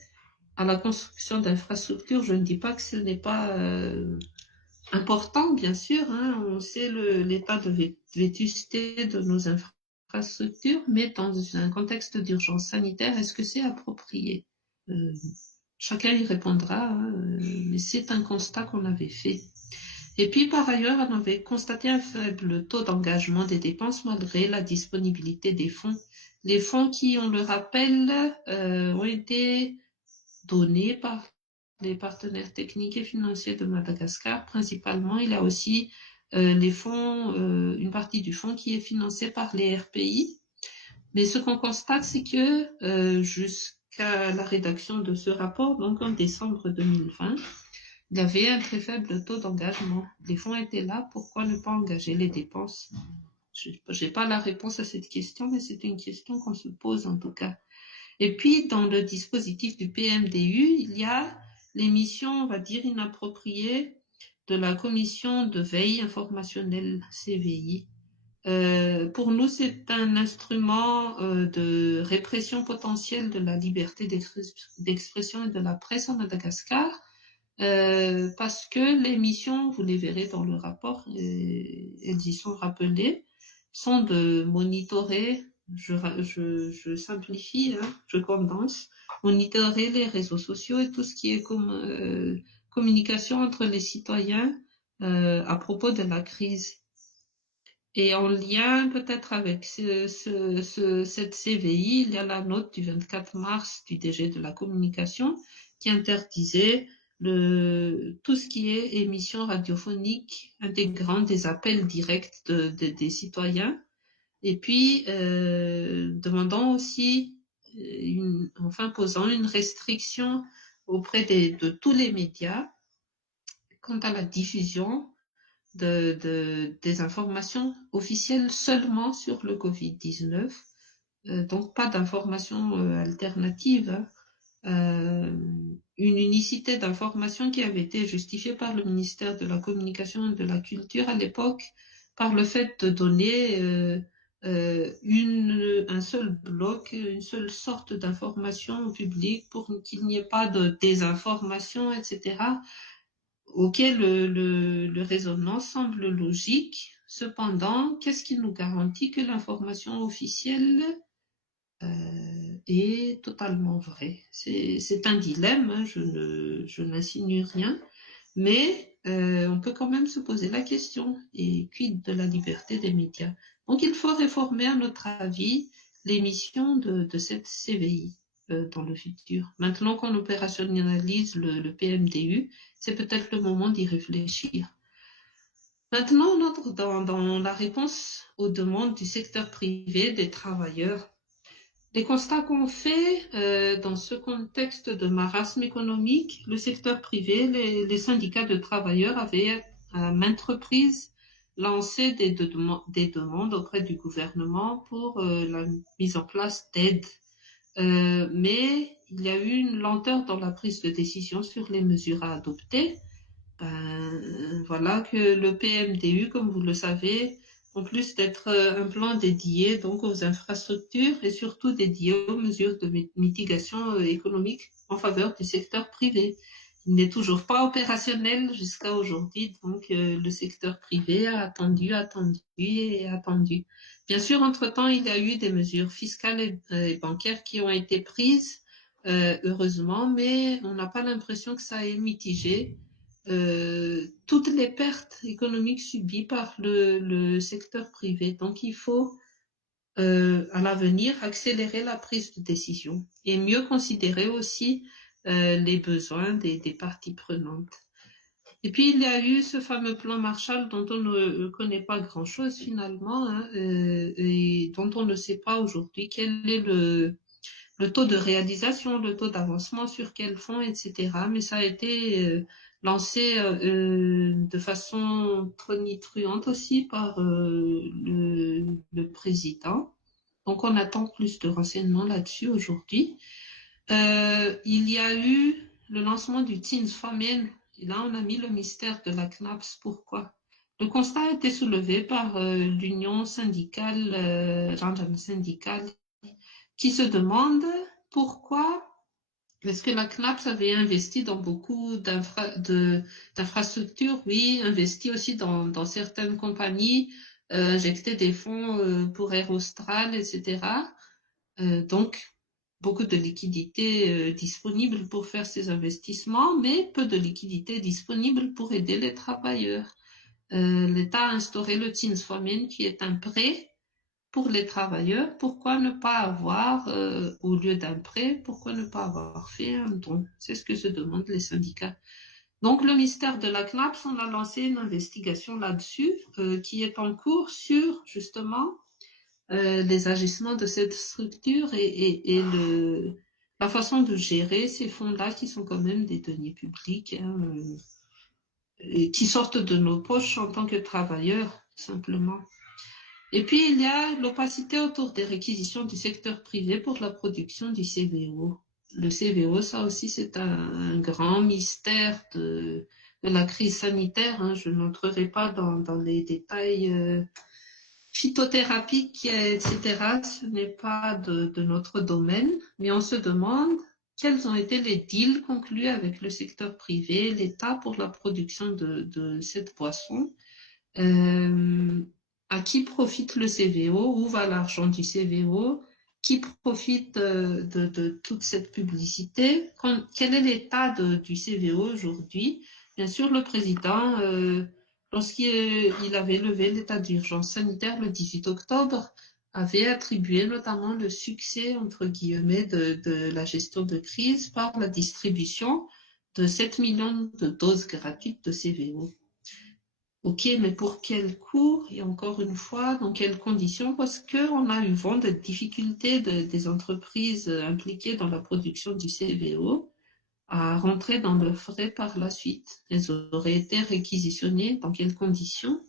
à la construction d'infrastructures? Je ne dis pas que ce n'est pas important, bien sûr, on sait l'état de vétusté de nos infrastructures, mais dans un contexte d'urgence sanitaire, est-ce que c'est approprié? Chacun y répondra, mais c'est un constat qu'on avait fait. Et puis, par ailleurs, on avait constaté un faible taux d'engagement des dépenses malgré la disponibilité des fonds. Les fonds qui, on le rappelle, ont été donnés par les partenaires techniques et financiers de Madagascar. Principalement, il y a aussi les fonds, une partie du fonds qui est financée par les RPI. Mais ce qu'on constate, c'est que jusqu'à la rédaction de ce rapport, donc en décembre 2020, il y avait un très faible taux d'engagement. Les fonds étaient là, pourquoi ne pas engager les dépenses? Je n'ai pas la réponse à cette question, mais c'est une question qu'on se pose en tout cas. Et puis, dans le dispositif du PMDU, il y a l'émission, on va dire, inappropriée de la commission de veille informationnelle CVI. Pour nous, c'est un instrument de répression potentielle de la liberté d'expression et de la presse à Madagascar, parce que les missions, vous les verrez dans le rapport, elles y sont rappelées, sont de monitorer, je simplifie, hein, je condense, monitorer les réseaux sociaux et tout ce qui est communication entre les citoyens à propos de la crise. Et en lien peut-être avec cette CVI, il y a la note du 24 mars du DG de la communication qui interdisait tout ce qui est émission radiophonique intégrant des appels directs des citoyens, et puis demandant aussi, enfin posant une restriction auprès de tous les médias quant à la diffusion des informations officielles seulement sur le Covid-19, donc pas d'informations alternatives. Une unicité d'information qui avait été justifiée par le ministère de la Communication et de la Culture à l'époque par le fait de donner un seul bloc, une seule sorte d'information au public pour qu'il n'y ait pas de désinformation, etc., auquel le raisonnement semble logique. Cependant, qu'est-ce qui nous garantit que l'information officielle est totalement vraie? C'est un dilemme, hein, je n'insinue rien, mais on peut quand même se poser la question, et quid de la liberté des médias? Donc il faut réformer, à notre avis, les missions de cette CVI dans le futur. Maintenant qu'on opérationnalise le PMDU, c'est peut-être le moment d'y réfléchir. Maintenant, on entre dans la réponse aux demandes du secteur privé, des travailleurs. Les constats qu'on fait dans ce contexte de marasme économique, le secteur privé, les syndicats de travailleurs avaient à maintes reprises lancé des demandes auprès du gouvernement pour la mise en place d'aides. Mais il y a eu une lenteur dans la prise de décision sur les mesures à adopter. Voilà que le PMDU, comme vous le savez, en plus d'être un plan dédié donc aux infrastructures et surtout dédié aux mesures de mitigation économique en faveur du secteur privé. Il n'est toujours pas opérationnel jusqu'à aujourd'hui, donc le secteur privé a attendu et attendu. Bien sûr, entre-temps, il y a eu des mesures fiscales et bancaires qui ont été prises, heureusement, mais on n'a pas l'impression que ça ait mitigé toutes les pertes économiques subies par le secteur privé. Donc, il faut à l'avenir accélérer la prise de décision et mieux considérer aussi les besoins des parties prenantes. Et puis, il y a eu ce fameux plan Marshall dont on ne connaît pas grand-chose finalement, hein, et dont on ne sait pas aujourd'hui quel est le taux de réalisation, le taux d'avancement sur quel fonds, etc. Mais ça a été lancé de façon tonitruante aussi par le président. Donc, on attend plus de renseignements là-dessus aujourd'hui. Il y a eu le lancement du Teams-Famine. Et là, on a mis le mystère de la CNAPS. Pourquoi? Le constat a été soulevé par l'union syndicale, gendarme syndicale, qui se demande pourquoi est-ce que la CNAPS avait investi dans beaucoup d'infrastructures, oui, investi aussi dans certaines compagnies, injecté des fonds pour Air Austral, etc. Donc, beaucoup de liquidités disponibles pour faire ces investissements, mais peu de liquidités disponibles pour aider les travailleurs. L'État a instauré le Zinsfonds, qui est un prêt pour les travailleurs. Pourquoi ne pas avoir, au lieu d'un prêt, pourquoi ne pas avoir fait un don? C'est ce que se demandent les syndicats. Donc, le ministère de la CNAPS, on a lancé une investigation là-dessus qui est en cours sur, justement, les agissements de cette structure et la façon de gérer ces fonds-là qui sont quand même des deniers publics, hein, et qui sortent de nos poches en tant que travailleurs, simplement. Et puis, il y a l'opacité autour des réquisitions du secteur privé pour la production du CVO. Le CVO, ça aussi, c'est un grand mystère de la crise sanitaire, hein. Je n'entrerai pas dans les détails phytothérapiques, etc. Ce n'est pas de notre domaine, mais on se demande quels ont été les deals conclus avec le secteur privé, l'État pour la production de cette boisson. À qui profite le CVO, où va l'argent du CVO, qui profite de toute cette publicité, quel est l'état du CVO aujourd'hui. Bien sûr, le président, lorsqu'il avait levé l'état d'urgence sanitaire le 18 octobre, avait attribué notamment le succès, entre guillemets, de la gestion de crise par la distribution de 7 millions de doses gratuites de CVO. Ok, mais pour quel coût et encore une fois, dans quelles conditions? Parce qu'on a eu vent de difficultés des entreprises impliquées dans la production du CVO à rentrer dans le frais par la suite. Elles auraient été réquisitionnées dans quelles conditions?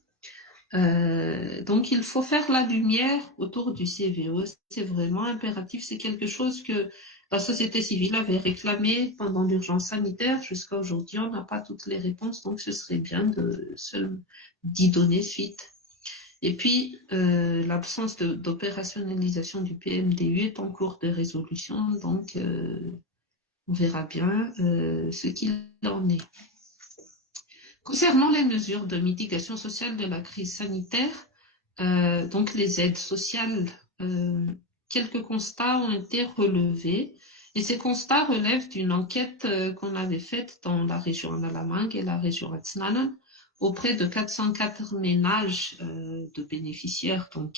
Donc, il faut faire la lumière autour du CVO. C'est vraiment impératif. C'est quelque chose que la société civile avait réclamé pendant l'urgence sanitaire. Jusqu'à aujourd'hui, on n'a pas toutes les réponses. Donc, ce serait bien d'y donner suite. Et puis, l'absence d'opérationnalisation du PMDU est en cours de résolution. Donc, on verra bien ce qu'il en est. Concernant les mesures de mitigation sociale de la crise sanitaire, donc les aides sociales, quelques constats ont été relevés. Et ces constats relèvent d'une enquête qu'on avait faite dans la région Analamang et la région Atsnana auprès de 404 ménages de bénéficiaires, donc,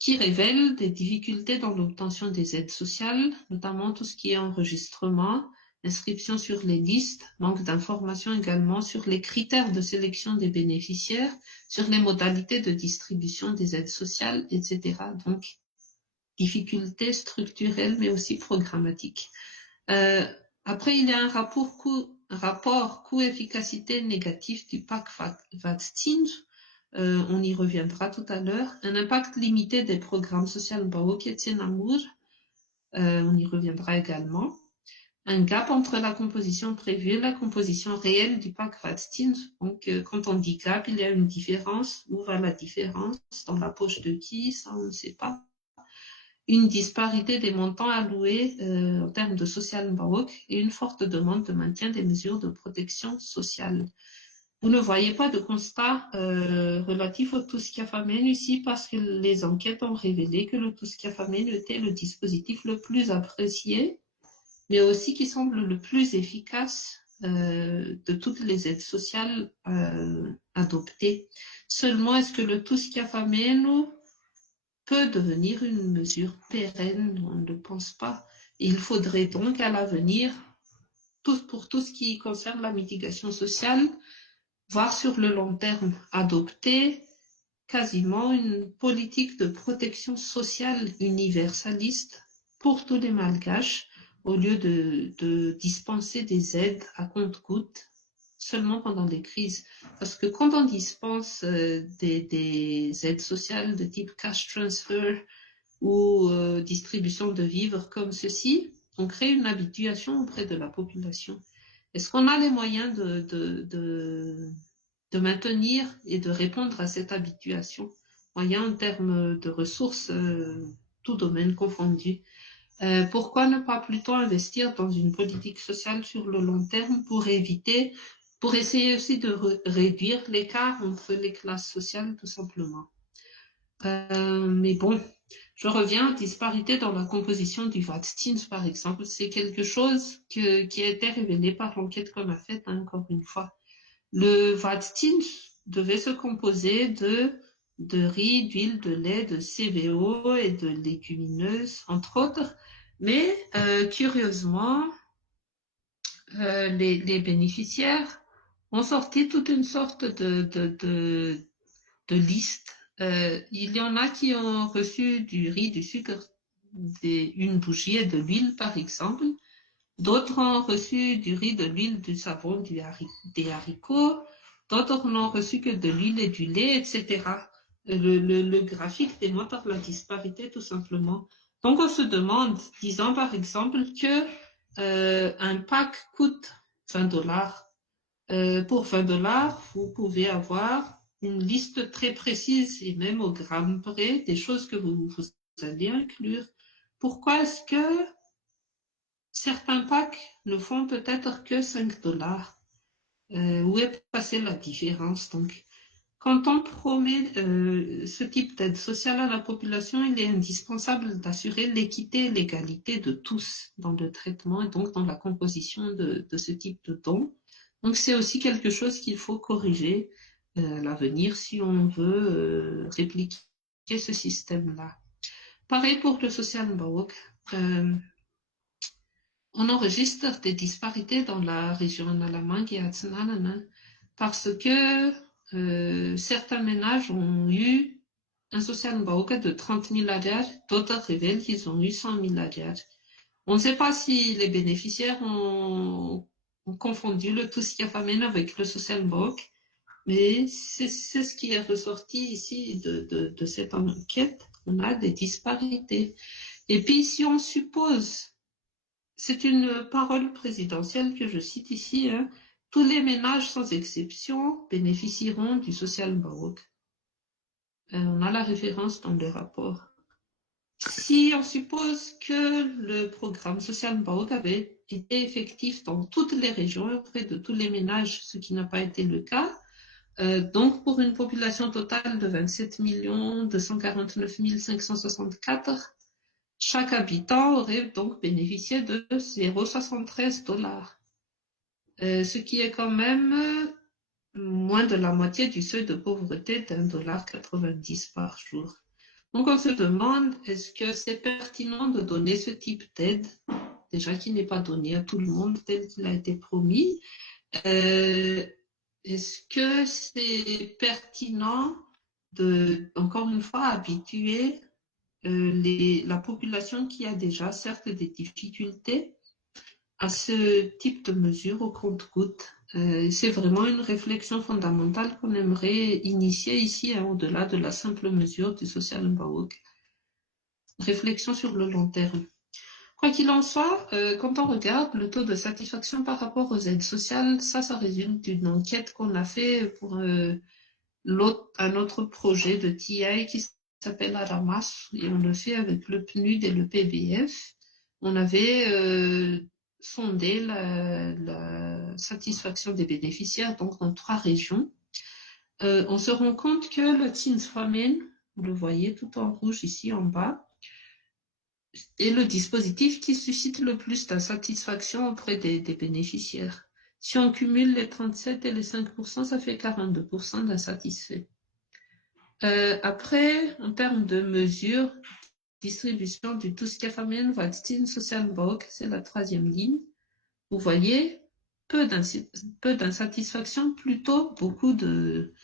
qui révèlent des difficultés dans l'obtention des aides sociales, notamment tout ce qui est enregistrement, inscription sur les listes, manque d'informations également sur les critères de sélection des bénéficiaires, sur les modalités de distribution des aides sociales, etc. Donc, difficultés structurelles, mais aussi programmatiques. Après, il y a un rapport coût-efficacité négatif du PAC vaccin. On y reviendra tout à l'heure. Un impact limité des programmes sociaux Mbao Amour. On y reviendra également. Un gap entre la composition prévue et la composition réelle du PAC vaccin. Donc, quand on dit gap, il y a une différence. Où va la différence? Dans la poche de qui? Ça, on ne sait pas. Une disparité des montants alloués en termes de social Mbawok et une forte demande de maintien des mesures de protection sociale. Vous ne voyez pas de constat relatif au Tuskiafamen ici parce que les enquêtes ont révélé que le Tuskiafamen était le dispositif le plus apprécié, mais aussi qui semble le plus efficace de toutes les aides sociales adoptées. Seulement, est-ce que le Tuskiafamen peut devenir une mesure pérenne? On ne le pense pas. Il faudrait donc à l'avenir, pour tout ce qui concerne la mitigation sociale, voir sur le long terme adopter quasiment une politique de protection sociale universaliste pour tous les Malgaches, au lieu de dispenser des aides à compte-gouttes seulement pendant des crises. Parce que quand on dispense des aides sociales de type cash transfer ou distribution de vivres comme ceci, on crée une habituation auprès de la population. Est-ce qu'on a les moyens de maintenir et de répondre à cette habituation? Moyens en termes de ressources, tout domaine confondu. Pourquoi ne pas plutôt investir dans une politique sociale sur le long terme pour essayer aussi de réduire l'écart entre les classes sociales, tout simplement. Mais bon, je reviens, disparité dans la composition du vaccin, par exemple, c'est quelque chose qui a été révélé par l'enquête qu'on a faite, hein, encore une fois. Le vaccin devait se composer de riz, d'huile, de lait, de CVO et de légumineuses, entre autres. Mais curieusement, les bénéficiaires ont sorti toute une sorte de liste. Il y en a qui ont reçu du riz, du sucre, une bougie et de l'huile, par exemple. D'autres ont reçu du riz, de l'huile, du savon, des haricots. D'autres n'ont reçu que de l'huile et du lait, etc. Le graphique démontre la disparité tout simplement. Donc on se demande, disons par exemple que un pack coûte 20 $. Pour 20 $, vous pouvez avoir une liste très précise et même au gramme près des choses que vous allez inclure. Pourquoi est-ce que certains packs ne font peut-être que 5 $? Où est passée la différence donc? Quand on promet ce type d'aide sociale à la population, il est indispensable d'assurer l'équité et l'égalité de tous dans le traitement et donc dans la composition de ce type de dons. Donc c'est aussi quelque chose qu'il faut corriger à l'avenir si on veut répliquer ce système-là. Pareil pour le social Mbawok. On enregistre des disparités dans la région Nalamangue et Atsinanana parce que certains ménages ont eu un social Mbawok de 30 000 ADR, d'autres révèlent qu'ils ont eu 100 000 ADR. On ne sait pas si les bénéficiaires ont confondu le Tuskiafamen avec le social Mbawok, mais c'est ce qui est ressorti ici de cette enquête. On a des disparités. Et puis, si on suppose, c'est une parole présidentielle que je cite ici, hein, tous les ménages sans exception bénéficieront du social Mbawok. On a la référence dans le rapport. Si on suppose que le programme social Mbawok avait été effectif dans toutes les régions auprès de tous les ménages, ce qui n'a pas été le cas, donc pour une population totale de 27 249 564, chaque habitant aurait donc bénéficié de 0,73 $, ce qui est quand même moins de la moitié du seuil de pauvreté d'1,90 $ par jour. Donc on se demande, est-ce que c'est pertinent de donner ce type d'aide, déjà qui n'est pas donné à tout le monde tel qu'il a été promis? Est-ce que c'est pertinent de, encore une fois, habituer la population qui a déjà certes des difficultés à ce type de mesures au compte-gouttes? C'est vraiment une réflexion fondamentale qu'on aimerait initier ici, hein, au-delà de la simple mesure du social Mbawok. Réflexion sur le long terme. Quoi qu'il en soit, quand on regarde le taux de satisfaction par rapport aux aides sociales, ça résulte d'une enquête qu'on a fait pour un autre projet de TI qui s'appelle Aramas, et on le fait avec le PNUD et le PBF. On avait sondé la satisfaction des bénéficiaires donc dans 3 régions. On se rend compte que le Tsinsfamen, vous le voyez tout en rouge ici en bas, est le dispositif qui suscite le plus d'insatisfaction auprès des bénéficiaires. Si on cumule les 37 et les 5%, ça fait 42% d'insatisfaits. Après, en termes de mesures, distribution du Tuskiafamen Vaccine Social Mbawok, c'est la 3e ligne. Vous voyez, peu d'insatisfaction, plutôt beaucoup de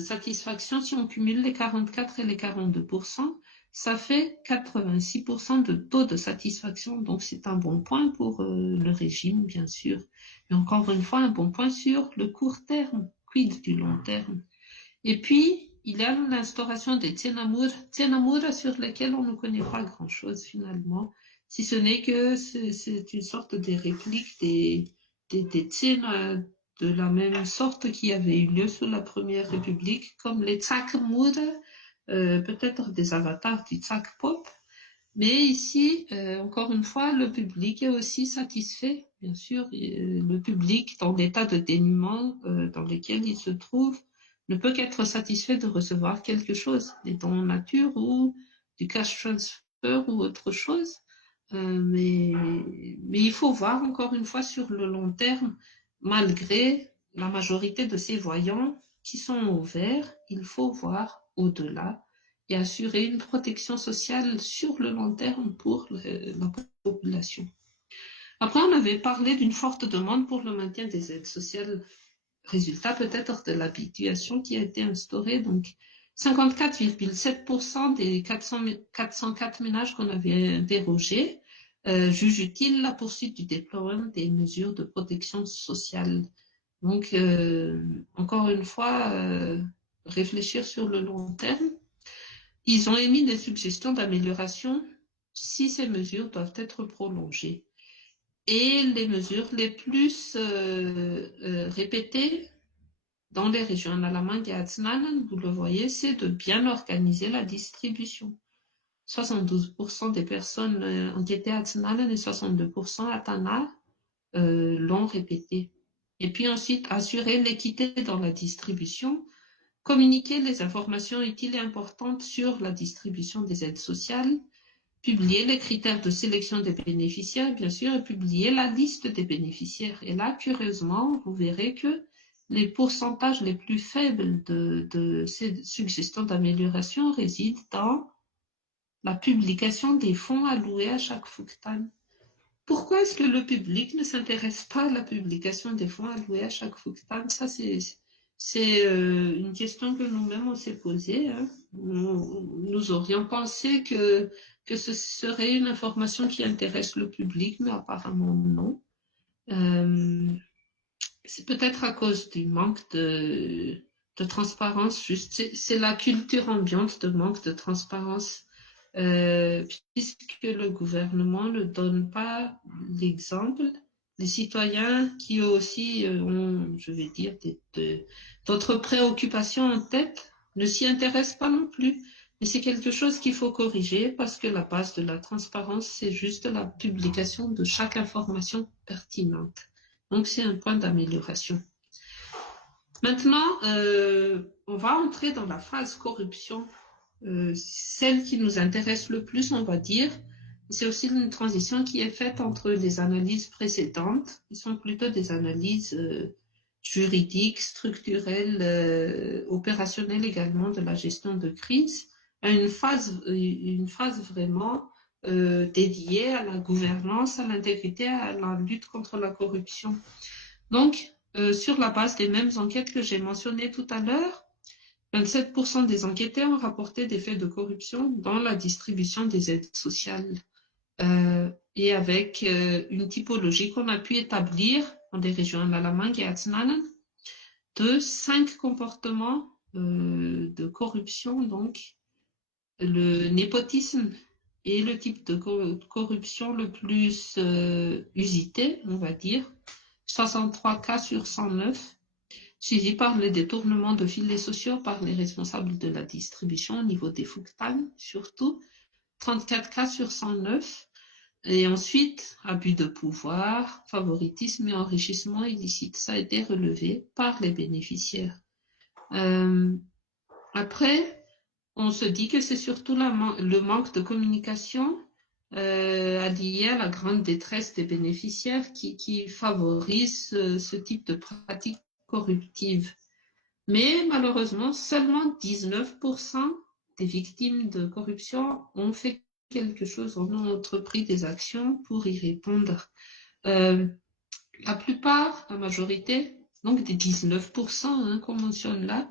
satisfaction. Si on cumule les 44 et les 42%, ça fait 86% de taux de satisfaction. Donc, c'est un bon point pour le régime, bien sûr. Et encore une fois, un bon point sur le court terme. Quid du long terme? Et puis, il y a l'instauration des Tsenamour sur lesquels on ne connaît pas grand-chose finalement, si ce n'est que c'est une sorte de réplique des Tsena de la même sorte qui avait eu lieu sous la Première République, comme les Tsakmour, peut-être des avatars du Tsak Pop. Mais ici, encore une fois, le public est aussi satisfait, bien sûr. Le public, dans l'état de dénuement dans lequel il se trouve, ne peut qu'être satisfait de recevoir quelque chose, des dons en nature ou du cash transfer ou autre chose. Mais il faut voir, encore une fois, sur le long terme, malgré la majorité de ces voyants qui sont au vert, il faut voir au-delà et assurer une protection sociale sur le long terme pour la population. Après, on avait parlé d'une forte demande pour le maintien des aides sociales, résultat peut-être de l'habituation qui a été instaurée. Donc, 54,7% des 404 ménages qu'on avait interrogés jugent utile la poursuite du déploiement des mesures de protection sociale. Donc, encore une fois, réfléchir sur le long terme. ils ont émis des suggestions d'amélioration si ces mesures doivent être prolongées. Et les mesures les plus répétées dans les régions Nalamangue et Atznanan, vous le voyez, c'est de bien organiser la distribution. 72% des personnes enquêtées à Atznanan et 62% à Tana l'ont répété. Et puis ensuite, assurer l'équité dans la distribution, communiquer les informations utiles et importantes sur la distribution des aides sociales, publier les critères de sélection des bénéficiaires, bien sûr, et publier la liste des bénéficiaires. Et là, curieusement, vous verrez que les pourcentages les plus faibles de ces suggestions d'amélioration résident dans la publication des fonds alloués à chaque Fuktan. Pourquoi est-ce que le public ne s'intéresse pas à la publication des fonds alloués à chaque Fuktan? Ça, c'est une question que nous-mêmes on s'est posée. Hein. Nous aurions pensé que ce serait une information qui intéresse le public, mais apparemment non. C'est peut-être à cause du manque de transparence, juste. C'est la culture ambiante de manque de transparence. Puisque le gouvernement ne donne pas l'exemple, les citoyens qui aussi ont, je vais dire, d'autres préoccupations en tête ne s'y intéressent pas non plus. Mais c'est quelque chose qu'il faut corriger parce que la base de la transparence, c'est juste la publication de chaque information pertinente. Donc, c'est un point d'amélioration. Maintenant, on va entrer dans la phase corruption. Celle qui nous intéresse le plus, on va dire. C'est aussi une transition qui est faite entre les analyses précédentes, qui sont plutôt des analyses juridiques, structurelles, opérationnelles également de la gestion de crise, à une phase vraiment dédiée à la gouvernance, à l'intégrité, à la lutte contre la corruption. Donc, sur la base des mêmes enquêtes que j'ai mentionnées tout à l'heure, 27% des enquêtés ont rapporté des faits de corruption dans la distribution des aides sociales et avec une typologie qu'on a pu établir dans des régions Nalamangue et Atznanan de 5 comportements de corruption. Donc, le népotisme est le type de corruption le plus usité, on va dire, 63 cas sur 109. Suivi par le détournement de filets sociaux par les responsables de la distribution au niveau des Fuktan, surtout 34 cas sur 109. Et ensuite, abus de pouvoir, favoritisme et enrichissement illicite. Ça a été relevé par les bénéficiaires. Après, on se dit que c'est surtout le manque de communication lié à la grande détresse des bénéficiaires qui favorise ce type de pratique corruptive. Mais malheureusement, seulement 19% des victimes de corruption ont fait quelque chose, ont entrepris des actions pour y répondre. La plupart, la majorité, donc des 19% qu'on mentionne là,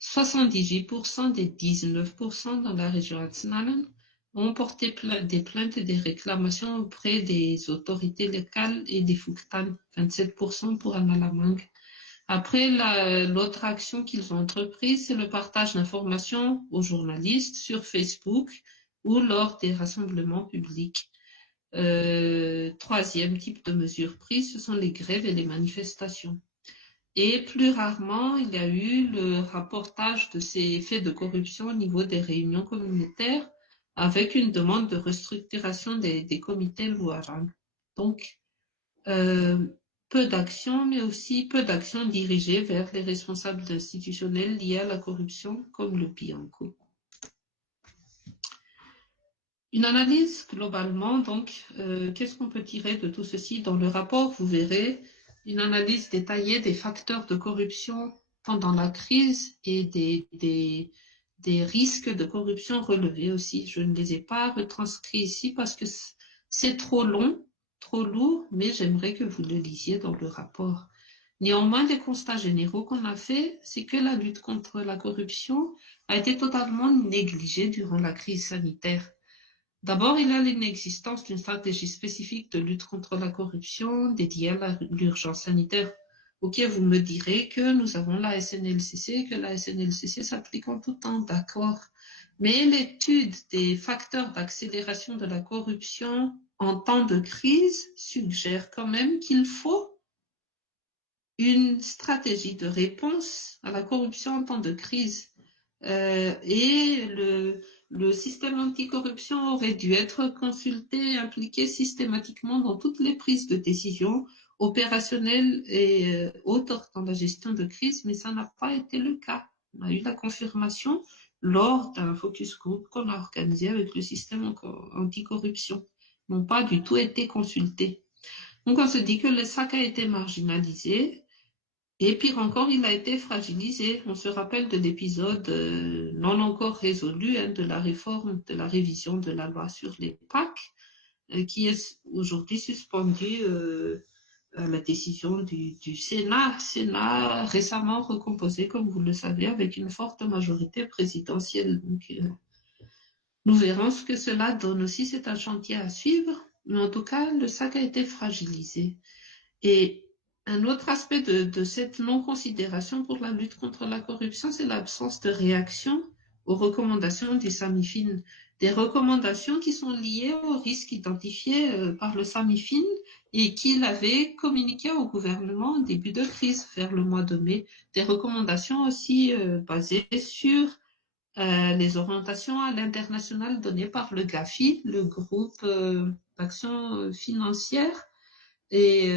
78% des 19% dans la région Atznalan ont porté des plaintes et des réclamations auprès des autorités locales et des Fuktan, 27% pour Nalamangue. Après, l'autre action qu'ils ont entreprise, c'est le partage d'informations aux journalistes sur Facebook ou lors des rassemblements publics. Troisième type de mesures prises, ce sont les grèves et les manifestations. Et plus rarement, il y a eu le rapportage de ces faits de corruption au niveau des réunions communautaires avec une demande de restructuration des comités Louaran. Donc, peu d'actions, mais aussi peu d'actions dirigées vers les responsables institutionnels liés à la corruption, comme le Bianco. Une analyse globalement, donc, qu'est-ce qu'on peut tirer de tout ceci? Dans le rapport, vous verrez une analyse détaillée des facteurs de corruption pendant la crise et des risques de corruption relevés aussi. Je ne les ai pas retranscrits ici parce que c'est trop long, trop lourd, mais j'aimerais que vous le lisiez dans le rapport. Néanmoins, les constats généraux qu'on a faits, c'est que la lutte contre la corruption a été totalement négligée durant la crise sanitaire. D'abord, il y a l'inexistence d'une stratégie spécifique de lutte contre la corruption dédiée à l'urgence sanitaire. Ok, vous me direz que nous avons la SNLCC, que la SNLCC s'applique en tout temps, d'accord. Mais l'étude des facteurs d'accélération de la corruption en temps de crise suggère quand même qu'il faut une stratégie de réponse à la corruption en temps de crise. Et le système anticorruption aurait dû être consulté, impliqué systématiquement dans toutes les prises de décision opérationnelles et autres dans la gestion de crise, mais ça n'a pas été le cas. On a eu la confirmation lors d'un focus group qu'on a organisé avec le système anticorruption. Ils n'ont pas du tout été consultés. Donc on se dit que le SAC a été marginalisé. Et pire encore, il a été fragilisé. On se rappelle de l'épisode non encore résolu de la réforme, de la révision de la loi sur les PAC, qui est aujourd'hui suspendue à la décision du Sénat. Sénat récemment recomposé, comme vous le savez, avec une forte majorité présidentielle. Donc, nous verrons ce que cela donne aussi. C'est un chantier à suivre. Mais en tout cas, le SAC a été fragilisé. Et un autre aspect de cette non-considération pour la lutte contre la corruption, c'est l'absence de réaction aux recommandations du SAMIFIN. Des recommandations qui sont liées aux risques identifiés par le SAMIFIN et qu'il avait communiqué au gouvernement au début de crise, vers le mois de mai. Des recommandations aussi basées sur les orientations à l'international données par le GAFI, le groupe d'action financière. Et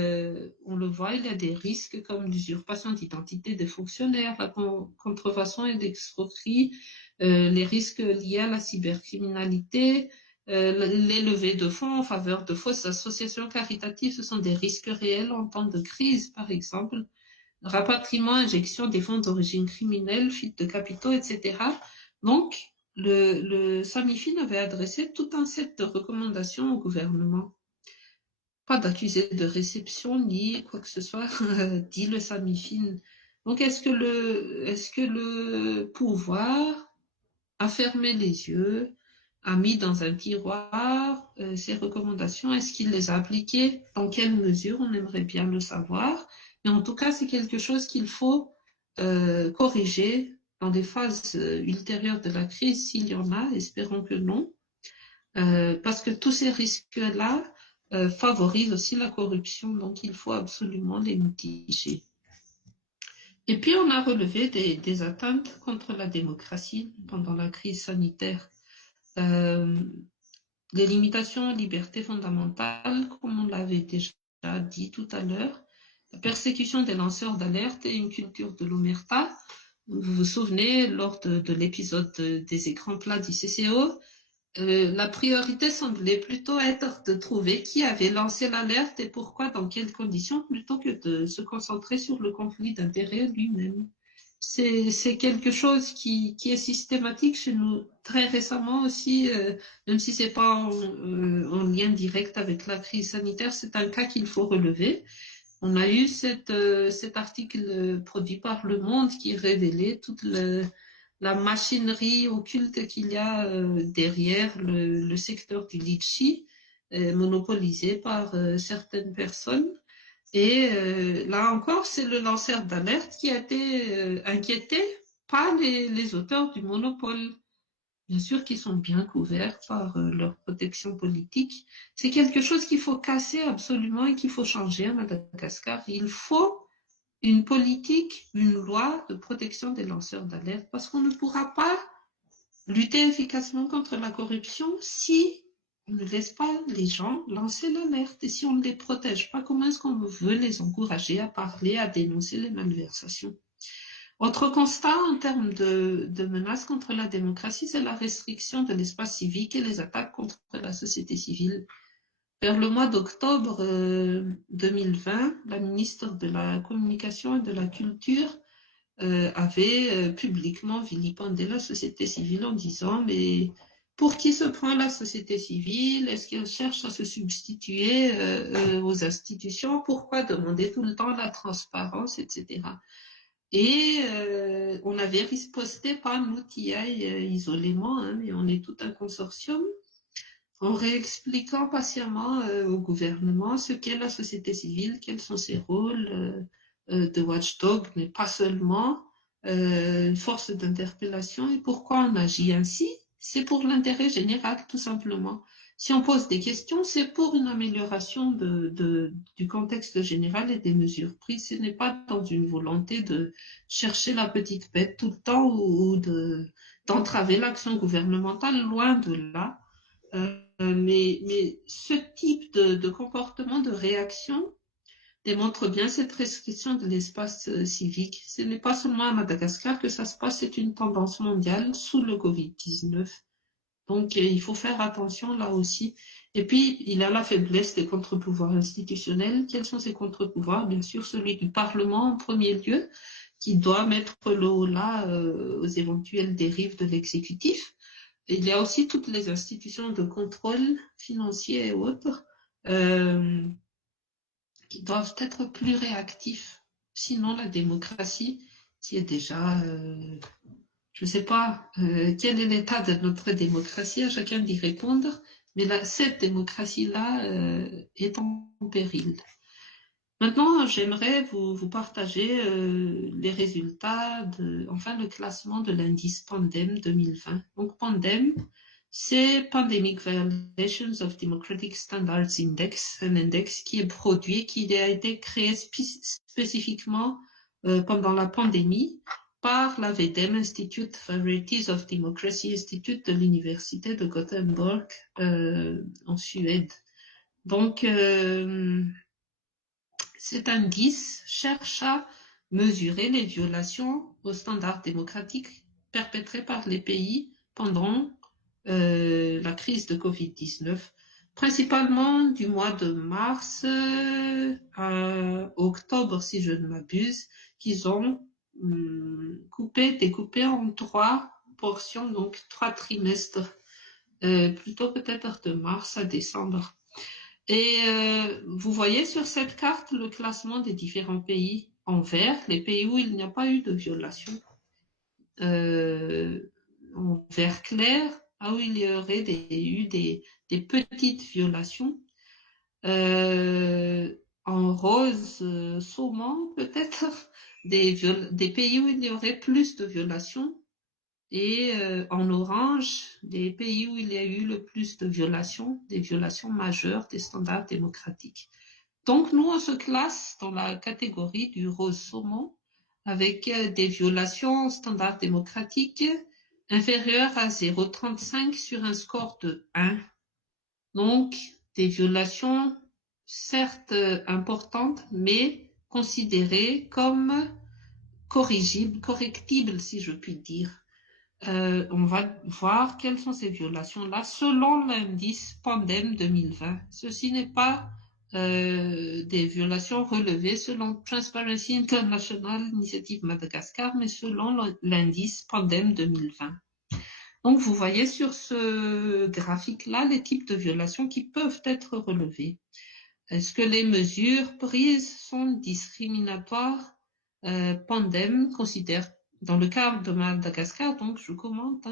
on le voit, il y a des risques comme l'usurpation d'identité des fonctionnaires, la contrefaçon et l'escroquerie, les risques liés à la cybercriminalité, les levées de fonds en faveur de fausses associations caritatives, ce sont des risques réels en temps de crise, par exemple. Rapatriement, injection des fonds d'origine criminelle, fuite de capitaux, etc. Donc, le SAMIFIN avait adressé tout un set de recommandations au gouvernement. Pas d'accusé de réception ni quoi que ce soit, dit le SAMIFIN. Donc, est-ce que le pouvoir a fermé les yeux, a mis dans un tiroir ces recommandations? Est-ce qu'il les a appliquées? Dans quelle mesure? On aimerait bien le savoir. Mais en tout cas, c'est quelque chose qu'il faut corriger dans des phases ultérieures de la crise, s'il y en a, espérons que non. Parce que tous ces risques-là favorisent aussi la corruption, donc il faut absolument les mitiger. Et puis on a relevé des atteintes contre la démocratie pendant la crise sanitaire. Les limitations aux libertés fondamentales, comme on l'avait déjà dit tout à l'heure, la persécution des lanceurs d'alerte et une culture de l'omerta. Vous vous souvenez, lors de l'épisode des écrans plats du CCO, la priorité semblait plutôt être de trouver qui avait lancé l'alerte et pourquoi, dans quelles conditions, plutôt que de se concentrer sur le conflit d'intérêts lui-même. C'est quelque chose qui est systématique chez nous très récemment aussi, même si c'est pas en lien direct avec la crise sanitaire, c'est un cas qu'il faut relever. On a eu cet article produit par Le Monde qui révélait toute la machinerie occulte qu'il y a derrière le secteur du litchi, monopolisé par certaines personnes. Et là encore, c'est le lanceur d'alerte qui a été inquiété, pas les auteurs du monopole. Bien sûr qu'ils sont bien couverts par leur protection politique. C'est quelque chose qu'il faut casser absolument et qu'il faut changer à Madagascar. Il faut une politique, une loi de protection des lanceurs d'alerte, parce qu'on ne pourra pas lutter efficacement contre la corruption si on ne laisse pas les gens lancer l'alerte et si on ne les protège pas. Comment est-ce qu'on veut les encourager à parler, à dénoncer les malversations? Autre constat en termes de menaces contre la démocratie, c'est la restriction de l'espace civique et les attaques contre la société civile. Vers le mois d'octobre 2020, la ministre de la Communication et de la Culture avait publiquement vilipendé la société civile en disant « Mais pour qui se prend la société civile? Est-ce qu'elle cherche à se substituer aux institutions? Pourquoi demander tout le temps la transparence, etc. » Et on avait riposté par nous, TI, isolément, mais on est tout un consortium, en réexpliquant patiemment au gouvernement ce qu'est la société civile, quels sont ses rôles de watchdog, mais pas seulement, force d'interpellation, et pourquoi on agit ainsi c'est pour l'intérêt général, tout simplement. Si on pose des questions, c'est pour une amélioration du contexte général et des mesures prises. Ce n'est pas dans une volonté de chercher la petite bête tout le temps ou d'entraver l'action gouvernementale, loin de là. Mais ce type de comportement, de réaction, démontre bien cette restriction de l'espace civique. Ce n'est pas seulement à Madagascar que ça se passe, c'est une tendance mondiale sous le Covid-19. Donc, il faut faire attention là aussi. Et puis, il y a la faiblesse des contre-pouvoirs institutionnels. Quels sont ces contre-pouvoirs? Bien sûr, celui du Parlement en premier lieu, qui doit mettre le haut là aux éventuelles dérives de l'exécutif. Il y a aussi toutes les institutions de contrôle financier et autres qui doivent être plus réactifs. Sinon, la démocratie, qui est déjà, je ne sais pas quel est l'état de notre démocratie, à chacun d'y répondre, mais là, cette démocratie-là est en péril. Maintenant, j'aimerais vous partager les résultats enfin le classement de l'indice Pandem 2020. Donc Pandem, c'est Pandemic Violations of Democratic Standards Index, un index qui est produit, qui a été créé spécifiquement pendant la pandémie par la VDEM Institute Varieties of Democracy Institute de l'Université de Gothenburg en Suède. Donc, cet indice cherche à mesurer les violations aux standards démocratiques perpétrées par les pays pendant la crise de Covid-19, principalement du mois de mars à octobre, si je ne m'abuse, qu'ils ont découpé en 3 portions, donc 3 trimestres, plutôt peut-être de mars à décembre. Et vous voyez sur cette carte le classement des différents pays en vert, les pays où il n'y a pas eu de violation. En vert clair, où il y aurait eu des petites violations. En rose saumon, peut-être, des pays où il y aurait plus de violations. Et en orange, des pays où il y a eu le plus de violations, des violations majeures des standards démocratiques. Donc, nous, on se classe dans la catégorie du rose saumon avec des violations aux standards démocratiques inférieures à 0,35 sur un score de 1. Donc, des violations certes importantes, mais considérées comme correctibles, si je puis dire. On va voir quelles sont ces violations-là selon l'indice Pandem 2020. Ceci n'est pas des violations relevées selon Transparency International Initiative Madagascar, mais selon l'indice Pandem 2020. Donc, vous voyez sur ce graphique-là les types de violations qui peuvent être relevées. Est-ce que les mesures prises sont discriminatoires? Pandem considère, dans le cas de Madagascar, donc je commente,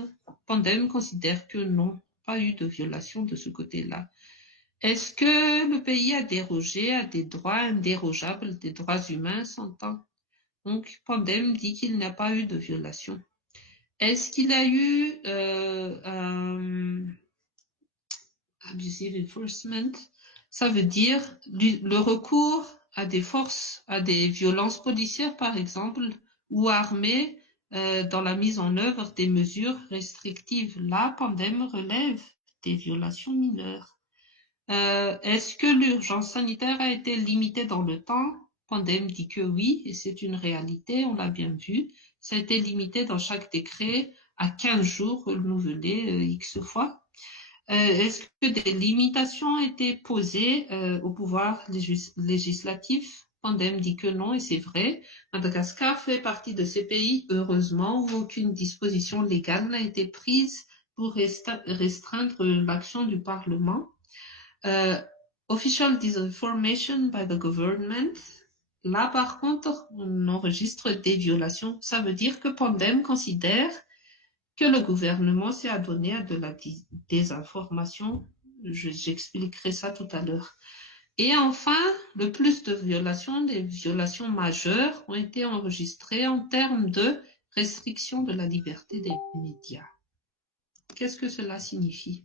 Pandem considère que non, pas eu de violation de ce côté-là. Est-ce que le pays a dérogé à des droits indérogeables des droits humains s'entend? Donc Pandem dit qu'il n'y a pas eu de violation. Est-ce qu'il a eu abusive enforcement? Ça veut dire le recours à des forces, à des violences policières par exemple, ou armées dans la mise en œuvre des mesures restrictives. Là, Pandem relève des violations mineures. Est-ce que l'urgence sanitaire a été limitée dans le temps? Pandem dit que oui, et c'est une réalité, on l'a bien vu. Ça a été limité dans chaque décret à 15 jours renouvelé X fois. Est-ce que des limitations ont été posées au pouvoir législatif? Pandem dit que non, et c'est vrai. Madagascar fait partie de ces pays, heureusement, où aucune disposition légale n'a été prise pour restreindre l'action du Parlement. Official disinformation by the government. Là, par contre, on enregistre des violations. Ça veut dire que Pandem considère que le gouvernement s'est adonné à de la désinformation. J'expliquerai ça tout à l'heure. Et enfin, le plus de violations, des violations majeures, ont été enregistrées en termes de restriction de la liberté des médias. Ok, qu'est-ce que cela signifie?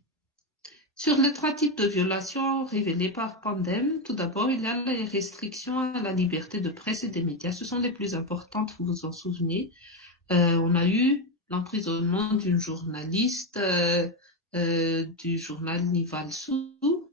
Sur les 3 types de violations révélés par Pandem, tout d'abord, il y a les restrictions à la liberté de presse et des médias. Ce sont les plus importantes, vous vous en souvenez. On a eu l'emprisonnement d'une journaliste du journal Nivalsou.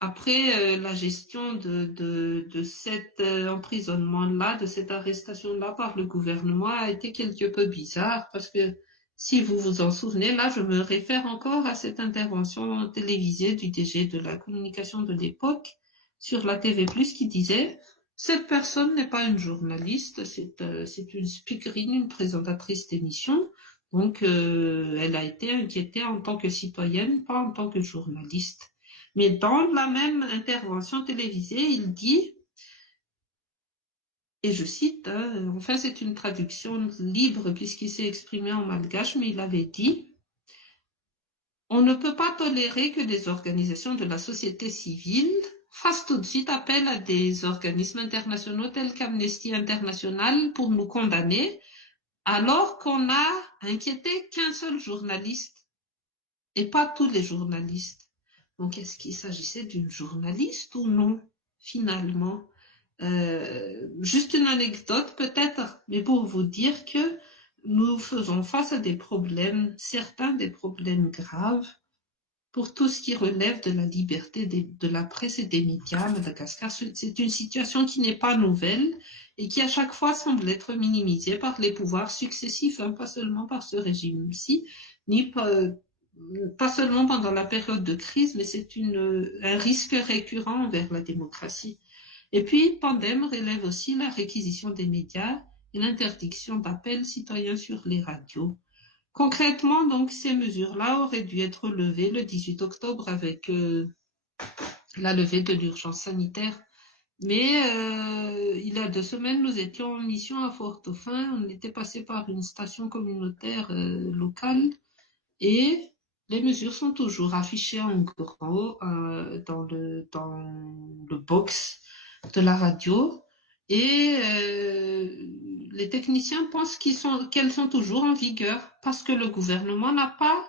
Après, la gestion de cet emprisonnement-là, de cette arrestation-là par le gouvernement a été quelque peu bizarre parce que si vous vous en souvenez, là, je me réfère encore à cette intervention télévisée du DG de la communication de l'époque sur la TV+, qui disait « Cette personne n'est pas une journaliste, c'est une speakerine, une présentatrice d'émission, donc elle a été inquiétée en tant que citoyenne, pas en tant que journaliste. » Mais dans la même intervention télévisée, il dit, et je cite, enfin c'est une traduction libre puisqu'il s'est exprimé en malgache, mais il avait dit « On ne peut pas tolérer que des organisations de la société civile fassent tout de suite appel à des organismes internationaux tels qu'Amnesty International pour nous condamner, alors qu'on n'a inquiété qu'un seul journaliste et pas tous les journalistes. » Donc, est-ce qu'il s'agissait d'une journaliste ou non, finalement? Juste une anecdote peut-être, mais pour vous dire que nous faisons face à des problèmes, certains des problèmes graves, pour tout ce qui relève de la liberté de la presse et des médias à Madagascar. C'est une situation qui n'est pas nouvelle et qui à chaque fois semble être minimisée par les pouvoirs successifs, hein, pas seulement par ce régime-ci, ni pas seulement pendant la période de crise, mais c'est un risque récurrent envers la démocratie. Et puis, Pandem relève aussi la réquisition des médias et l'interdiction d'appels citoyens sur les radios. Concrètement, donc, ces mesures-là auraient dû être levées le 18 octobre avec la levée de l'urgence sanitaire. Mais il y a 2 semaines, nous étions en mission à Fort-Dauphin. On était passé par une station communautaire locale et les mesures sont toujours affichées en gros dans le box de la radio. Et les techniciens pensent qu'elles sont toujours en vigueur parce que le gouvernement n'a pas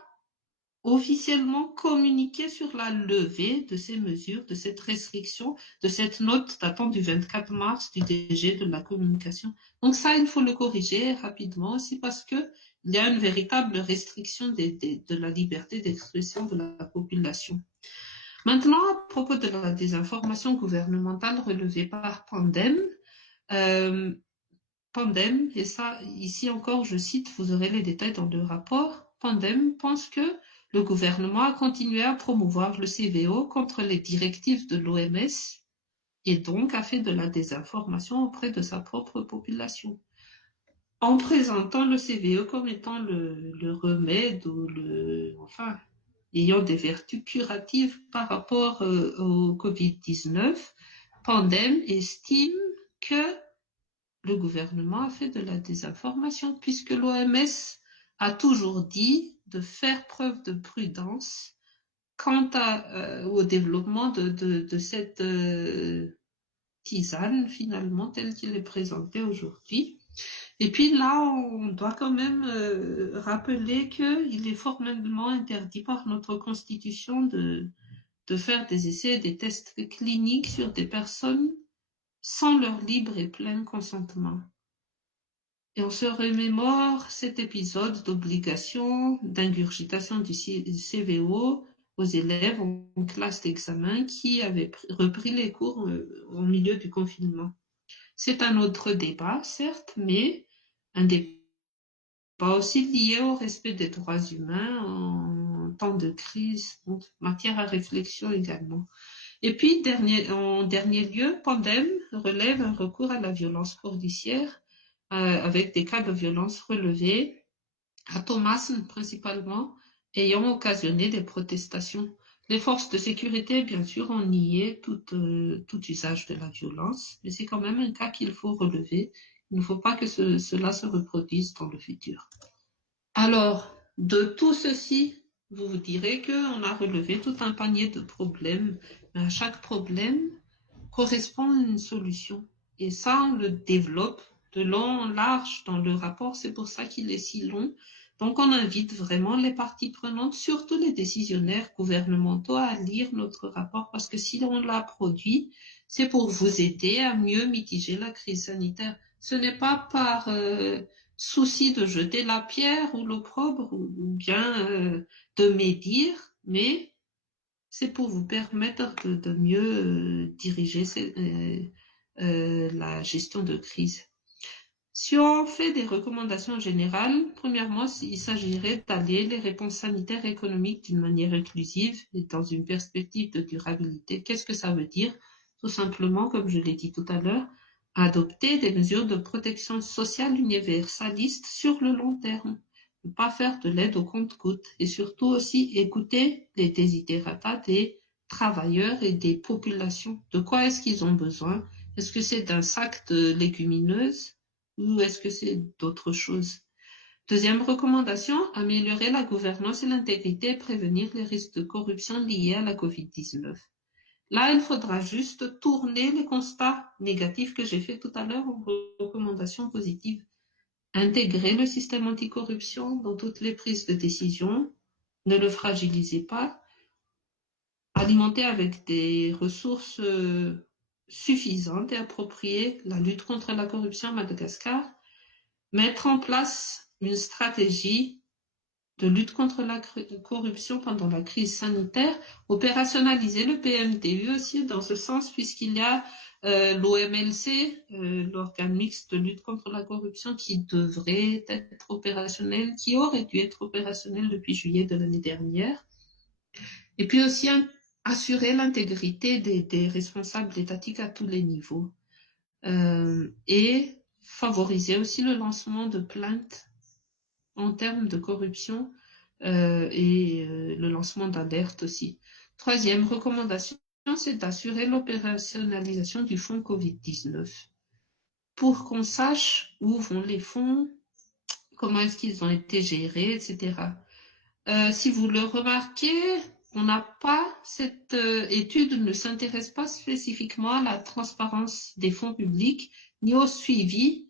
officiellement communiqué sur la levée de ces mesures, de cette restriction, de cette note datant du 24 mars du DG de la communication. Donc ça, il faut le corriger rapidement aussi parce que il y a une véritable restriction de la liberté d'expression de la population. Maintenant, à propos de la désinformation gouvernementale relevée par Pandem, Pandem, et ça, ici encore, je cite, vous aurez les détails dans le rapport, Pandem pense que le gouvernement a continué à promouvoir le CVO contre les directives de l'OMS et donc a fait de la désinformation auprès de sa propre population. En présentant le CVO comme étant le remède ou enfin, ayant des vertus curatives par rapport au Covid-19, Pandem estime que le gouvernement a fait de la désinformation puisque l'OMS a toujours dit de faire preuve de prudence quant au développement de cette tisane finalement telle qu'il est présenté aujourd'hui. Et puis là, on doit quand même rappeler qu'il est formellement interdit par notre Constitution de faire des essais et des tests cliniques sur des personnes sans leur libre et plein consentement. Et on se remémore cet épisode d'obligation d'ingurgitation du CVO aux élèves en classe d'examen qui avaient repris les cours au milieu du confinement. C'est un autre débat, certes, mais un débat aussi lié au respect des droits humains en temps de crise, donc matière à réflexion également. Et puis, en dernier lieu, Pandem relève un recours à la violence policière avec des cas de violence relevés à Thomasin principalement, ayant occasionné des protestations. Les forces de sécurité, bien sûr, ont nié tout usage de la violence, mais c'est quand même un cas qu'il faut relever. Il ne faut pas que cela se reproduise dans le futur. Alors, de tout ceci, vous vous direz qu'on a relevé tout un panier de problèmes, mais à chaque problème correspond à une solution. Et ça, on le développe de long en large dans le rapport. C'est pour ça qu'il est si long, Donc, on invite vraiment les parties prenantes, surtout les décisionnaires gouvernementaux, à lire notre rapport parce que si on l'a produit, c'est pour vous aider à mieux mitiger la crise sanitaire. Ce n'est pas par souci de jeter la pierre ou l'opprobre ou bien de médire, mais c'est pour vous permettre de mieux diriger la gestion de crise. Si on fait des recommandations générales, premièrement, il s'agirait d'allier les réponses sanitaires et économiques d'une manière inclusive et dans une perspective de durabilité. Qu'est-ce que ça veut dire? Tout simplement, comme je l'ai dit tout à l'heure, adopter des mesures de protection sociale universalistes sur le long terme. Ne pas faire de l'aide au compte-gouttes et surtout aussi écouter les desiderata des travailleurs et des populations. De quoi est-ce qu'ils ont besoin? Est-ce que c'est d'un sac de légumineuses? Ou est-ce que c'est d'autres choses? Deuxième recommandation, améliorer la gouvernance et l'intégrité et prévenir les risques de corruption liés à la COVID-19. Là, il faudra juste tourner les constats négatifs que j'ai fait tout à l'heure en recommandations positives. Intégrer le système anticorruption dans toutes les prises de décision. Ne le fragilisez pas. Alimenter avec des ressources suffisantes et appropriées la lutte contre la corruption à Madagascar. Mettre en place une stratégie de lutte contre la corruption pendant la crise sanitaire, opérationnaliser le PMTU aussi dans ce sens, puisqu'il y a l'OMLC, l'organe mixte de lutte contre la corruption, qui devrait être opérationnel, qui aurait dû être opérationnel depuis juillet de l'année dernière. Et puis aussi assurer l'intégrité des responsables étatiques à tous les niveaux. Et favoriser aussi le lancement de plaintes en termes de corruption et le lancement d'alertes aussi. Troisième recommandation, c'est d'assurer l'opérationnalisation du fonds COVID-19 pour qu'on sache où vont les fonds, comment est-ce qu'ils ont été gérés, etc. Si vous le remarquez, on n'a pas, cette étude ne s'intéresse pas spécifiquement à la transparence des fonds publics ni au suivi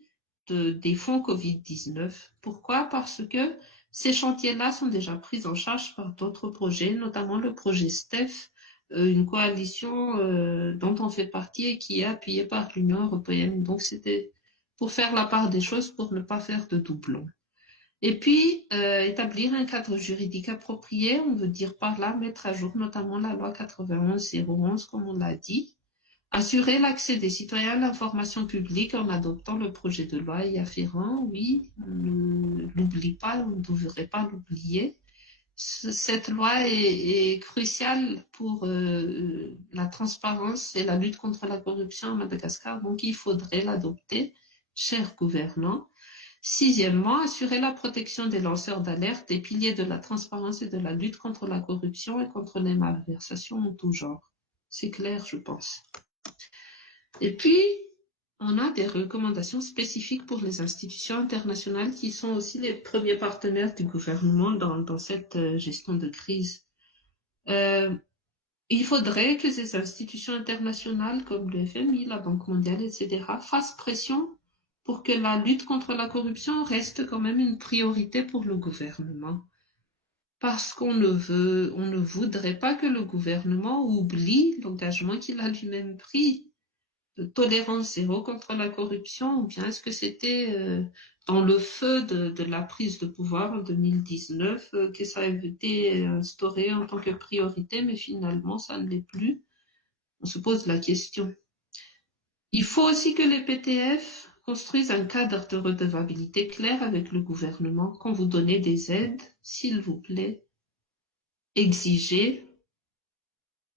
des fonds Covid-19. Pourquoi? Parce que ces chantiers-là sont déjà pris en charge par d'autres projets, notamment le projet STEF, une coalition dont on fait partie et qui est appuyée par l'Union européenne. Donc, c'était pour faire la part des choses, pour ne pas faire de doublons. Et puis, établir un cadre juridique approprié, on veut dire par là mettre à jour notamment la loi 91-011, comme on l'a dit. Assurer l'accès des citoyens à l'information publique en adoptant le projet de loi y afférent, oui, ne l'oublie pas, on ne devrait pas l'oublier. Cette loi est cruciale pour la transparence et la lutte contre la corruption à Madagascar, donc il faudrait l'adopter, chers gouvernants. Sixièmement, assurer la protection des lanceurs d'alerte, des piliers de la transparence et de la lutte contre la corruption et contre les malversations en tout genre. C'est clair, je pense. Et puis, on a des recommandations spécifiques pour les institutions internationales qui sont aussi les premiers partenaires du gouvernement dans cette gestion de crise. Il faudrait que ces institutions internationales comme le FMI, la Banque mondiale, etc., fassent pression pour que la lutte contre la corruption reste quand même une priorité pour le gouvernement. Parce qu'on ne voudrait pas que le gouvernement oublie l'engagement qu'il a lui-même pris de tolérance zéro contre la corruption, ou bien est-ce que c'était dans le feu de la prise de pouvoir en 2019 que ça a été instauré en tant que priorité, mais finalement ça ne l'est plus. On se pose la question. Il faut aussi que les PTF construisent un cadre de redevabilité clair avec le gouvernement. Quand vous donnez des aides, s'il vous plaît, exigez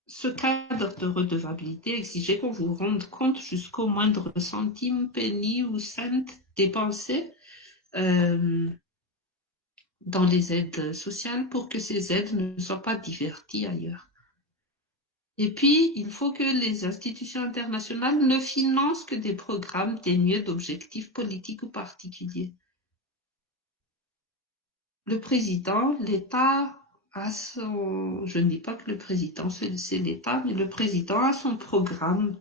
ce cadre de redevabilité, exigez qu'on vous rende compte jusqu'au moindre centime, penny ou cent dépensé dans les aides sociales pour que ces aides ne soient pas diverties ailleurs. Et puis, il faut que les institutions internationales ne financent que des programmes dénués d'objectifs politiques ou particuliers. Le président, l'État a son... Je ne dis pas que le président, c'est l'État, mais le président a son programme,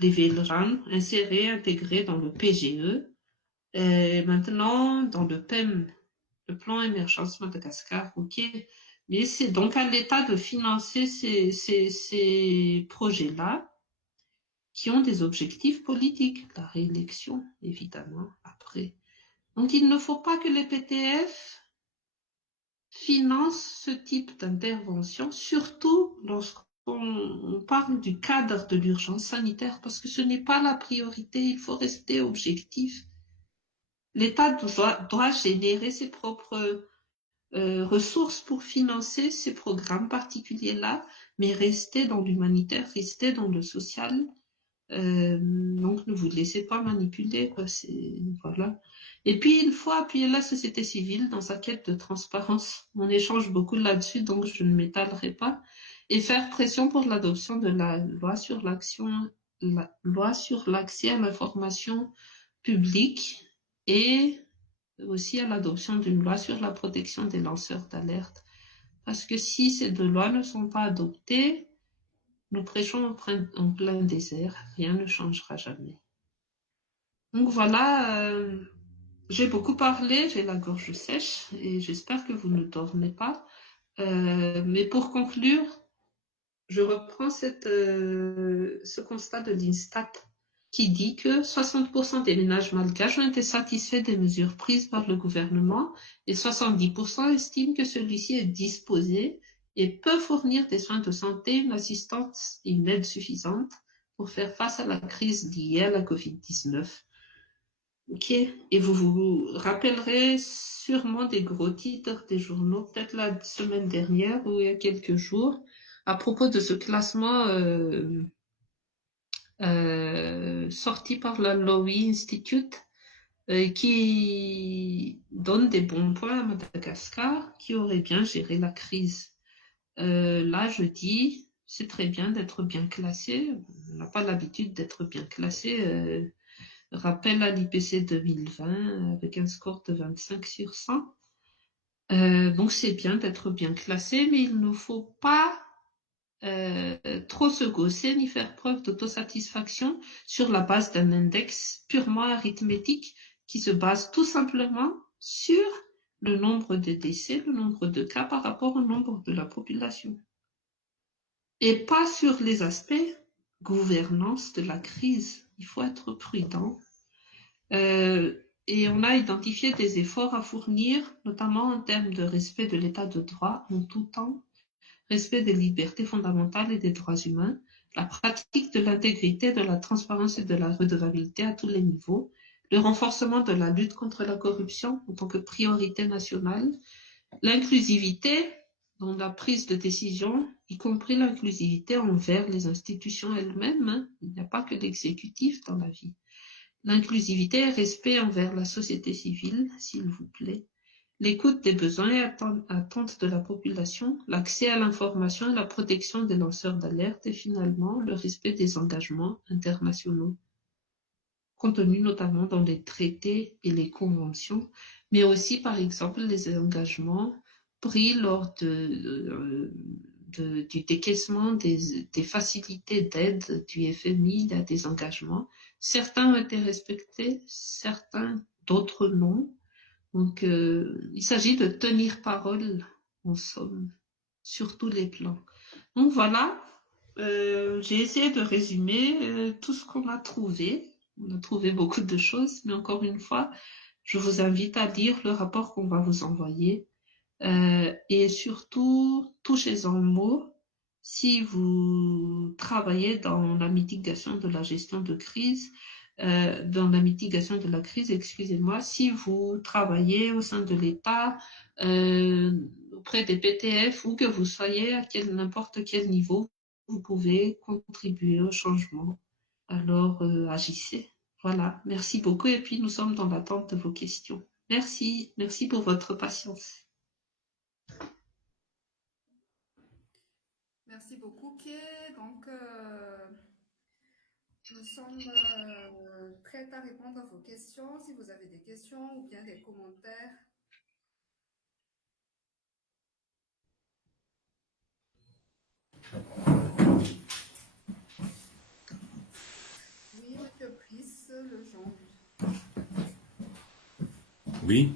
les VELRAN, inséré, intégré dans le PGE, et maintenant dans le PEM, le plan émergence Madagascar, ok, mais c'est donc à l'État de financer ces projets-là qui ont des objectifs politiques, la réélection, évidemment, après. Donc, il ne faut pas que les PTF financent ce type d'intervention, surtout lorsqu'on parle du cadre de l'urgence sanitaire, parce que ce n'est pas la priorité, il faut rester objectif. L'État doit générer ses propres ressources pour financer ces programmes particuliers-là, mais rester dans l'humanitaire, rester dans le social. Donc, ne vous laissez pas manipuler, quoi. Voilà. Et puis, il faut appuyer la société civile dans sa quête de transparence. On échange beaucoup là-dessus, donc je ne m'étalerai pas. Et faire pression pour l'adoption de la loi sur l'accès à l'information publique et aussi à l'adoption d'une loi sur la protection des lanceurs d'alerte. Parce que si ces deux lois ne sont pas adoptées, nous prêchons en plein désert, rien ne changera jamais. Donc voilà, j'ai beaucoup parlé, j'ai la gorge sèche et j'espère que vous ne dormez pas. Mais pour conclure, je reprends ce constat de l'Instat qui dit que 60% des ménages malgaches ont été satisfaits des mesures prises par le gouvernement et 70% estiment que celui-ci est disposé et peut fournir des soins de santé, une assistance et une aide suffisante pour faire face à la crise liée à la COVID-19. Ok, et vous vous rappellerez sûrement des gros titres des journaux, peut-être la semaine dernière ou il y a quelques jours, à propos de ce classement sorti par la Lowy Institute qui donne des bons points à Madagascar qui aurait bien géré la crise. Là, je dis, c'est très bien d'être bien classé. On n'a pas l'habitude d'être bien classé. Rappel à l'IPC 2020 avec un score de 25 sur 100. Donc, c'est bien d'être bien classé, mais il ne faut pas trop se gausser ni faire preuve d'autosatisfaction sur la base d'un index purement arithmétique qui se base tout simplement sur le nombre de décès, le nombre de cas par rapport au nombre de la population. Et pas sur les aspects gouvernance de la crise. Il faut être prudent. Et on a identifié des efforts à fournir, notamment en termes de respect de l'état de droit en tout temps, respect des libertés fondamentales et des droits humains, la pratique de l'intégrité, de la transparence et de la redevabilité à tous les niveaux, le renforcement de la lutte contre la corruption en tant que priorité nationale, l'inclusivité dans la prise de décision, y compris l'inclusivité envers les institutions elles-mêmes. Il n'y a pas que l'exécutif dans la vie. L'inclusivité et respect envers la société civile, s'il vous plaît. L'écoute des besoins et attentes de la population, l'accès à l'information et la protection des lanceurs d'alerte et finalement le respect des engagements internationaux, contenus notamment dans les traités et les conventions, mais aussi par exemple les engagements pris lors du décaissement des facilités d'aide du FMI. Il y a des engagements. Certains ont été respectés, certains, d'autres non. Donc, il s'agit de tenir parole, en somme, sur tous les plans. Donc voilà, j'ai essayé de résumer tout ce qu'on a trouvé. On a trouvé beaucoup de choses, mais encore une fois, je vous invite à lire le rapport qu'on va vous envoyer. Et surtout, touchez-en le mot si vous travaillez dans la mitigation de la gestion de crise, dans la mitigation de la crise, excusez-moi, si vous travaillez au sein de l'État, auprès des PTF ou que vous soyez à n'importe quel niveau, vous pouvez contribuer au changement. Alors, agissez. Voilà, merci beaucoup et puis nous sommes dans l'attente de vos questions. Merci, merci pour votre patience. Merci beaucoup, Ké. Donc, nous sommes prêts à répondre à vos questions. Si vous avez des questions ou bien des commentaires. Oui, Monsieur Brice Lejean. Oui.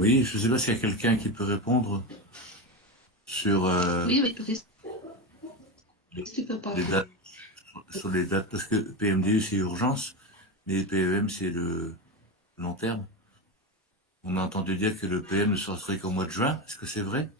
Oui, je ne sais pas s'il y a quelqu'un qui peut répondre sur Oui, oui, Brice, les, tu peux les parler. dates, sur les dates, parce que PMDU c'est urgence, mais PEM c'est le long terme. On a entendu dire que le PM ne sortirait qu'au mois de juin. Est-ce que c'est vrai?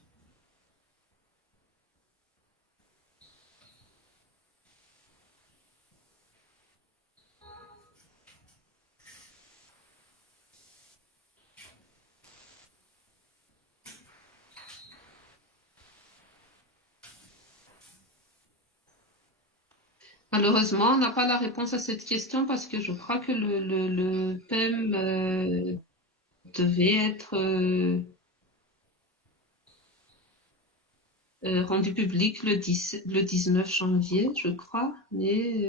Malheureusement, on n'a pas la réponse à cette question parce que je crois que le PEM devait être rendu public le 19 janvier, je crois, mais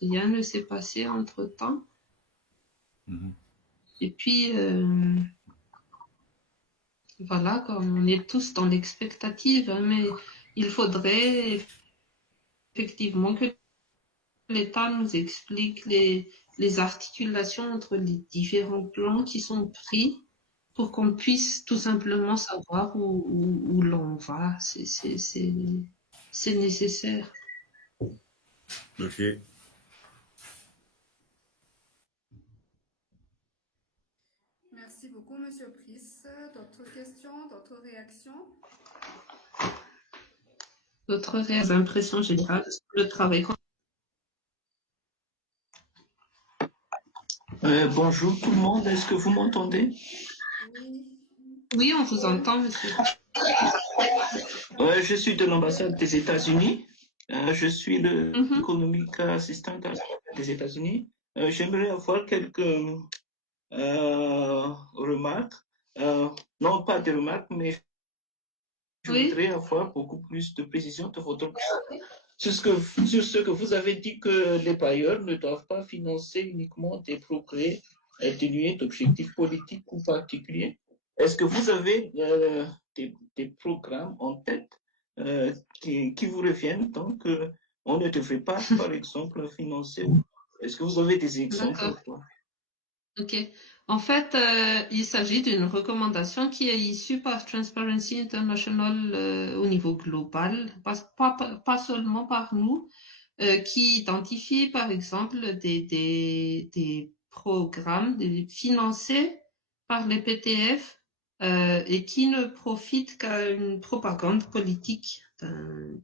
rien ne s'est passé entre-temps. Mhm. Et puis, voilà, comme on est tous dans l'expectative, hein, mais il faudrait effectivement que l'État nous explique les articulations entre les différents plans qui sont pris pour qu'on puisse tout simplement savoir où l'on va. C'est nécessaire. Ok. Merci beaucoup, Monsieur Brice. D'autres questions, d'autres réactions? Notre impression générale sur le travail. Bonjour tout le monde, est-ce que vous m'entendez? Oui. Oui, on vous entend, monsieur. Je suis de l'ambassade des États-Unis. Je suis le Mhm. Economic Assistant des États-Unis. J'aimerais avoir quelques remarques. Non, pas des remarques, mais je Oui, voudrais avoir beaucoup plus de précision de votre sur ce que vous avez dit que les bailleurs ne doivent pas financer uniquement des progrès atténués d'objectifs politiques ou particuliers. Est-ce que vous avez des programmes en tête qui vous reviennent tant qu'on ne devrait pas, par exemple, financer? Est-ce que vous avez des exemples? d'accord. Ok. En fait, il s'agit d'une recommandation qui est issue par Transparency International au niveau global, pas seulement par nous, qui identifie par exemple des programmes financés par les PTF et qui ne profitent qu'à une propagande politique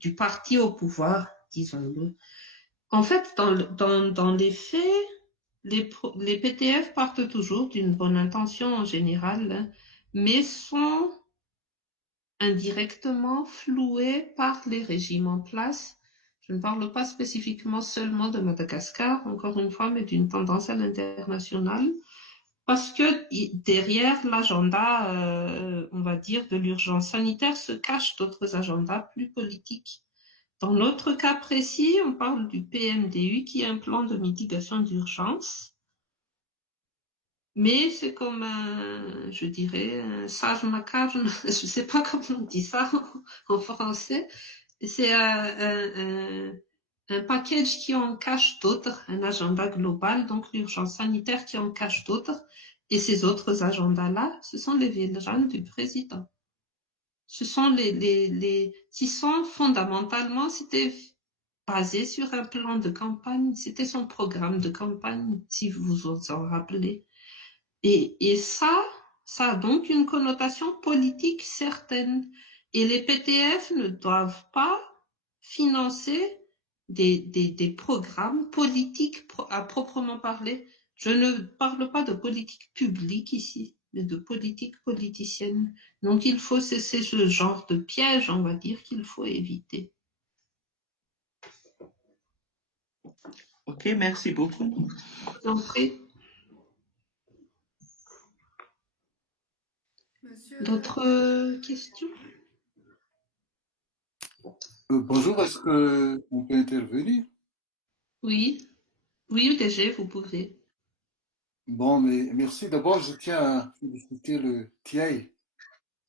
du parti au pouvoir, disons-le. En fait, dans les faits, les PTF partent toujours d'une bonne intention en général, hein, mais sont indirectement floués par les régimes en place. Je ne parle pas spécifiquement seulement de Madagascar, encore une fois, mais d'une tendance à l'international, parce que derrière l'agenda, on va dire, de l'urgence sanitaire se cachent d'autres agendas plus politiques. Dans notre cas précis, on parle du PMDU, qui est un plan de mitigation d'urgence. Mais c'est comme un, je dirais, un sage macabre, je ne sais pas comment on dit ça en français. C'est un package qui en cache d'autres, un agenda global, donc l'urgence sanitaire qui en cache d'autres. Et ces autres agendas-là, ce sont les vélanes du président. Ce sont qui sont fondamentalement, c'était basé sur un plan de campagne, c'était son programme de campagne, si vous vous en rappelez. Et ça a donc une connotation politique certaine. Et les PTF ne doivent pas financer des programmes politiques à proprement parler. Je ne parle pas de politique publique ici, mais de politique politicienne. Donc il faut cesser ce genre de piège, on va dire, qu'il faut éviter. Ok, merci beaucoup. En fait, Monsieur, d'autres questions? Bonjour, est-ce qu'on peut intervenir? Oui, oui, DG, vous pouvez. Bon, mais merci. D'abord, je tiens à féliciter le TIE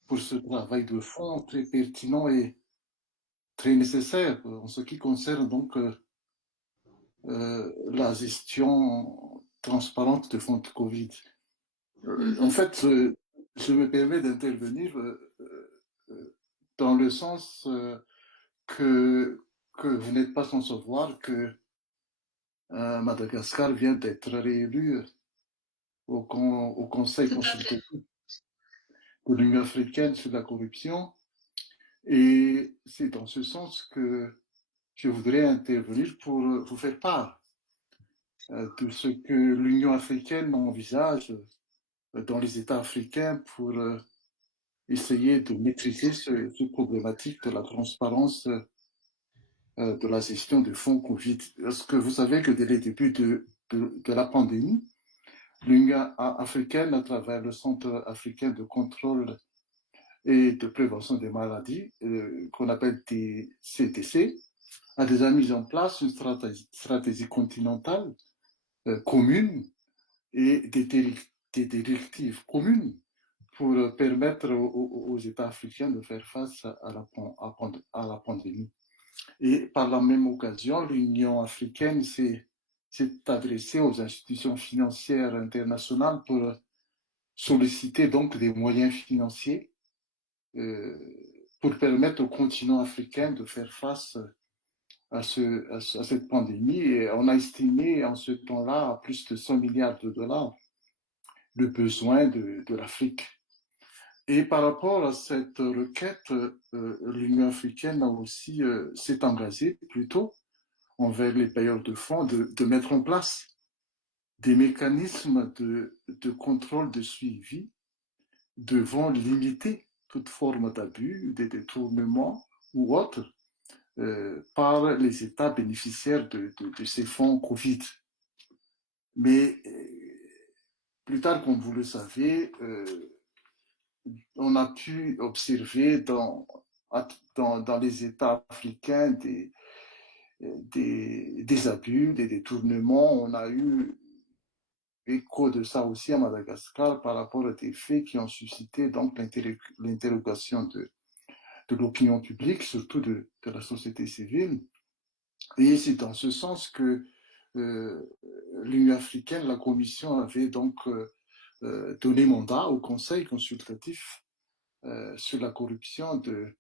pour ce travail de fond très pertinent et très nécessaire en ce qui concerne donc la gestion transparente des fonds de Covid. En fait, je me permets d'intervenir dans le sens que vous n'êtes pas sans savoir que Madagascar vient d'être réélu au Conseil consultatif de l'Union africaine sur la corruption. Et c'est dans ce sens que je voudrais intervenir pour vous faire part de ce que l'Union africaine envisage dans les États africains pour essayer de maîtriser cette problématique de la transparence de la gestion des fonds Covid. Est-ce que vous savez que dès le début de la pandémie, l'Union africaine, à travers le Centre africain de contrôle et de prévention des maladies, qu'on appelle des CDC, a déjà mis en place une stratégie continentale commune et des directives communes pour permettre aux États africains de faire face à la pandémie. Et par la même occasion, l'Union africaine s'est adressée aux institutions financières internationales pour solliciter donc des moyens financiers pour permettre au continent africain de faire face à cette pandémie. Et on a estimé en ce temps-là à plus de 100 milliards de dollars le besoin de l'Afrique. Et par rapport à cette requête, l'Union africaine a aussi s'est engagée plutôt envers les payeurs de fonds de mettre en place des mécanismes de contrôle de suivi devant limiter toute forme d'abus, de détournement ou autre par les États bénéficiaires de ces fonds Covid. Mais plus tard, comme vous le savez, on a pu observer dans les États africains des abus, des détournements. On a eu écho de ça aussi à Madagascar par rapport à des faits qui ont suscité donc l'interrogation de l'opinion publique, surtout de la société civile. Et c'est dans ce sens que l'Union africaine, la Commission avait donc donné mandat au Conseil consultatif sur la corruption de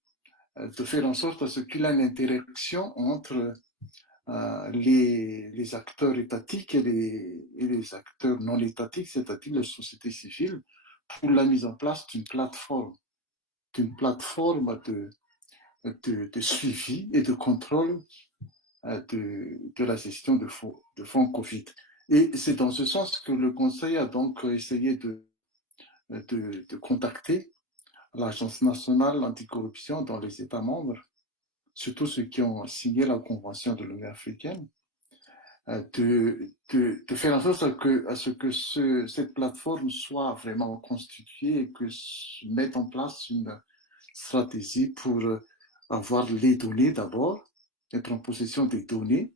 faire en sorte à ce qu'il y ait une interaction entre les acteurs étatiques et les acteurs non étatiques, c'est-à-dire la société civile, pour la mise en place d'une plateforme de suivi et de contrôle de la gestion de fonds Covid. Et c'est dans ce sens que le Conseil a donc essayé de contacter l'Agence nationale anticorruption dans les États membres, surtout ceux qui ont signé la Convention de l'Union africaine, de faire en sorte à ce que cette plateforme soit vraiment constituée et que mette en place une stratégie pour avoir les données d'abord, être en possession des données,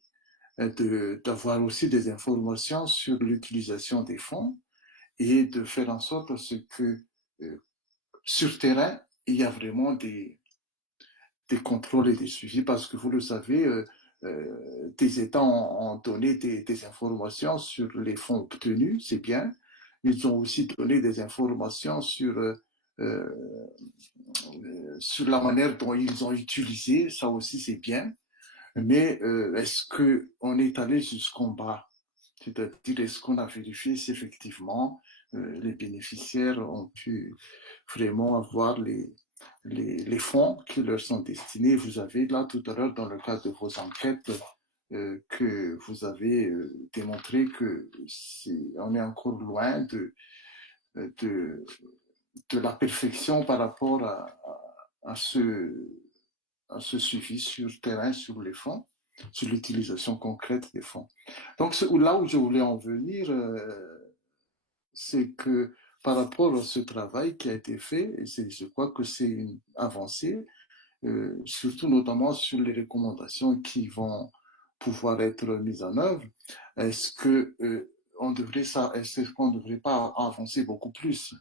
d'avoir aussi des informations sur l'utilisation des fonds et de faire en sorte à ce que sur terrain, il y a vraiment des contrôles et des suivis parce que vous le savez, des États ont donné des informations sur les fonds obtenus, c'est bien. Ils ont aussi donné des informations sur la manière dont ils ont utilisé, ça aussi c'est bien. Mais est-ce qu'on est allé jusqu'en bas? C'est-à-dire, est-ce qu'on a vérifié si effectivement les bénéficiaires ont pu vraiment avoir les fonds qui leur sont destinés? Vous avez là tout à l'heure, dans le cadre de vos enquêtes, que vous avez démontré que on est encore loin de la perfection par rapport à ce suivi sur terrain, sur les fonds, sur l'utilisation concrète des fonds. Donc là où je voulais en venir, c'est que par rapport à ce travail qui a été fait, et je crois que c'est une avancée, surtout notamment sur les recommandations qui vont pouvoir être mises en œuvre, est-ce qu'on ne devrait pas avancer beaucoup plus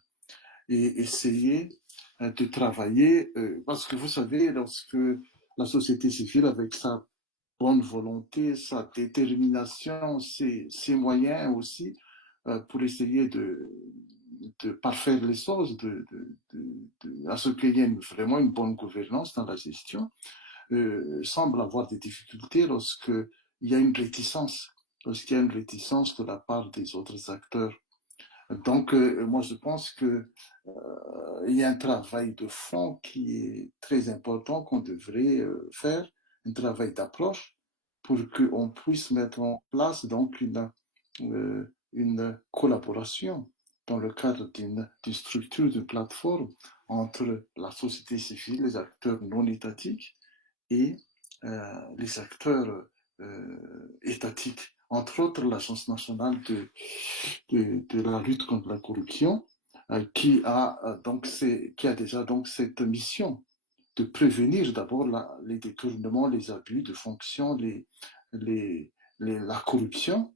et essayer de travailler, parce que vous savez, lorsque la société civile, avec sa bonne volonté, sa détermination, ses moyens aussi, pour essayer de parfaire les choses, à ce qu'il y ait vraiment une bonne gouvernance dans la gestion, semble avoir des difficultés lorsqu'il y a une réticence, lorsqu'il y a une réticence de la part des autres acteurs. Donc, moi, je pense que il y a un travail de fond qui est très important qu'on devrait faire, un travail d'approche pour qu'on puisse mettre en place donc une collaboration dans le cadre d'une structure, d'une plateforme entre la société civile, les acteurs non étatiques et les acteurs étatiques, entre autres l'Agence nationale de la lutte contre la corruption, qui a déjà donc cette mission de prévenir d'abord les détournements, les abus de fonction, la corruption,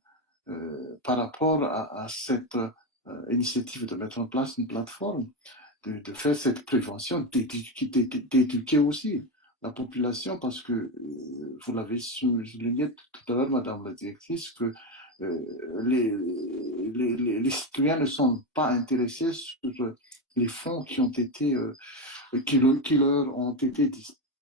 par rapport à cette initiative de mettre en place une plateforme, de faire cette prévention, d'éduquer aussi la population, parce que vous l'avez souligné tout à l'heure, Madame la directrice, que les citoyens ne sont pas intéressés sur les fonds qui ont été qui leur ont été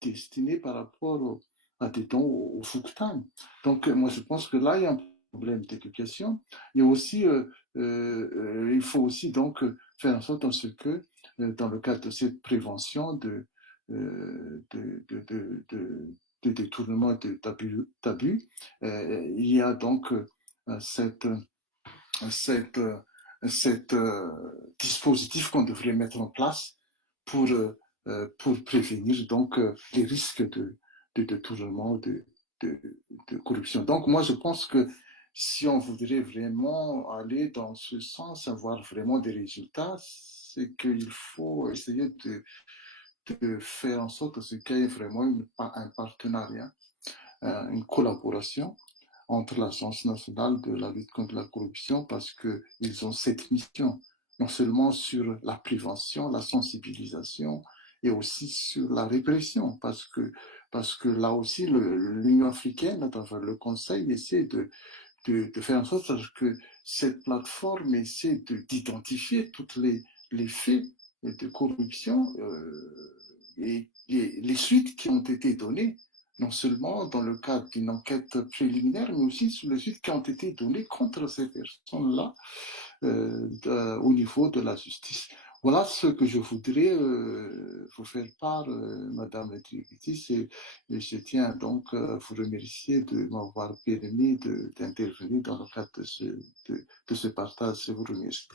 destinés par rapport à des dons au Fouktan. Donc, moi, je pense que là, il y a un problème d'éducation. Il y a aussi, il faut aussi donc faire en sorte à ce que, dans le cadre de cette prévention de détournement d'abus, il y a donc cette dispositif qu'on devrait mettre en place pour prévenir donc les risques de détournement, de corruption. Donc moi je pense que si on voudrait vraiment aller dans ce sens, avoir vraiment des résultats, c'est qu'il faut essayer de faire en sorte qu'il y ait vraiment un partenariat, une collaboration entre l'Agence nationale de la lutte contre la corruption, parce qu'ils ont cette mission, non seulement sur la prévention, la sensibilisation, et aussi sur la répression, parce que là aussi, l'Union africaine, à travers le Conseil, essaie de faire en sorte que cette plateforme essaie d'identifier tous les faits de corruption et les suites qui ont été données, non seulement dans le cadre d'une enquête préliminaire, mais aussi sur les suites qui ont été données contre ces personnes-là au niveau de la justice. Voilà ce que je voudrais vous faire part, Madame la directrice, et je tiens donc à vous remercier de m'avoir permis d'intervenir dans le cadre de ce partage. Je vous remercie.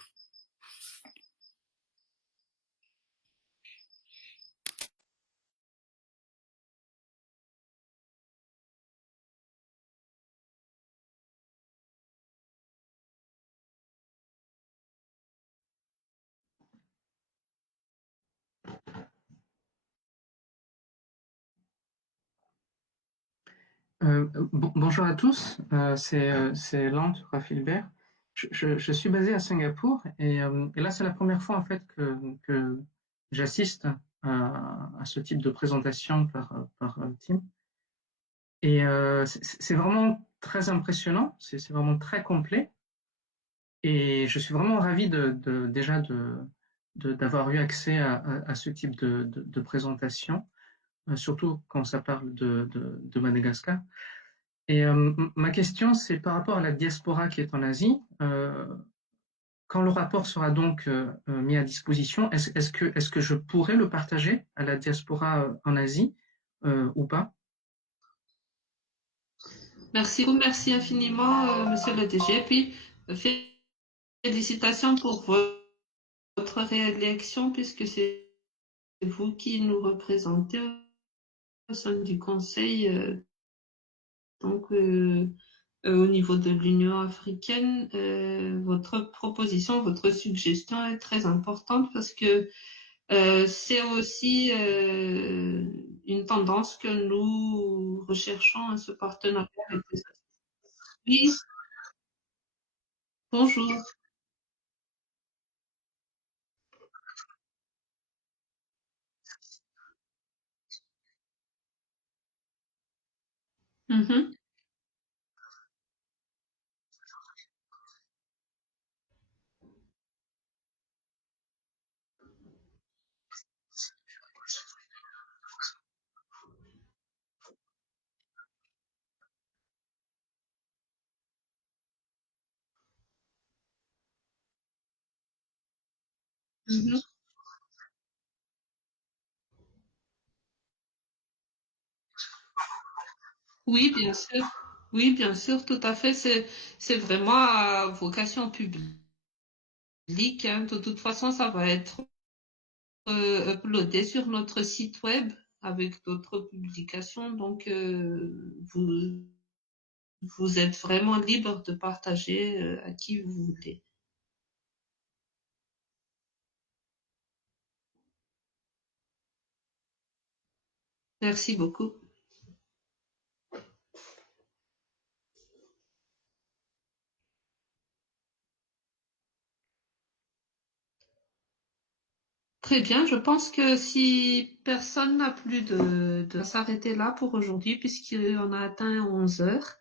Bonjour à tous, c'est Lante Rafilbert. Je suis basé à Singapour et là c'est la première fois en fait que j'assiste à ce type de présentation par Tim. Et c'est vraiment très impressionnant, c'est vraiment très complet et je suis vraiment ravi déjà d'avoir eu accès à ce type de présentation, surtout quand ça parle de Madagascar. Et ma question, c'est par rapport à la diaspora qui est en Asie. Quand le rapport sera donc mis à disposition, est-ce que je pourrais le partager à la diaspora en Asie ou pas? Merci infiniment, Monsieur le DG. Puis, félicitations pour votre réélection, puisque c'est vous qui nous représentez au sein du Conseil. Donc, au niveau de l'Union africaine, votre proposition, votre suggestion est très importante parce que c'est aussi une tendance que nous recherchons à ce partenariat avec les États. Oui, bonjour. Mhm. Mhm. Oui, bien sûr. Oui, bien sûr, tout à fait. C'est vraiment à vocation publique, hein. De toute façon, ça va être uploadé sur notre site web avec d'autres publications. Donc, vous êtes vraiment libre de partager à qui vous voulez. Merci beaucoup. Très bien, je pense que si personne n'a plus de s'arrêter là pour aujourd'hui, puisqu'on a atteint 11 heures.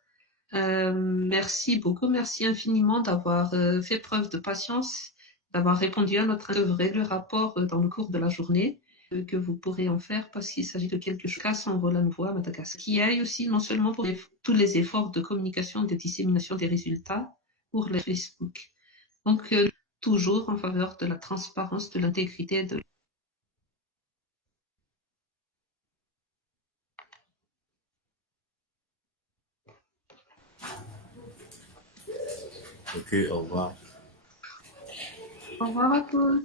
Merci beaucoup, merci infiniment d'avoir fait preuve de patience, d'avoir répondu à notre œuvre le rapport dans le cours de la journée, que vous pourrez en faire parce qu'il s'agit de quelque chose qui s'envole à nouveau à Madagascar, qui aille aussi non seulement pour tous les efforts de communication et de dissémination des résultats pour les Facebook. Donc, toujours en faveur de la transparence, de l'intégrité de Ok, au revoir. Au revoir à tous,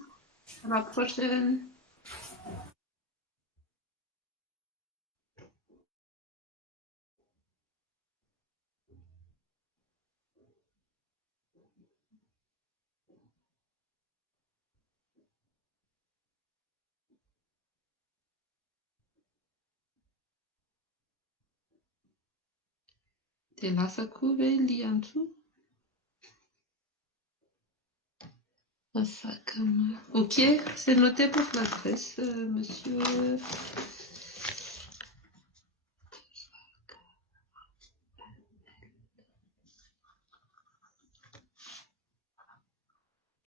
à la prochaine. Telasaku Liantu. Ok, c'est noté pour l'adresse, monsieur.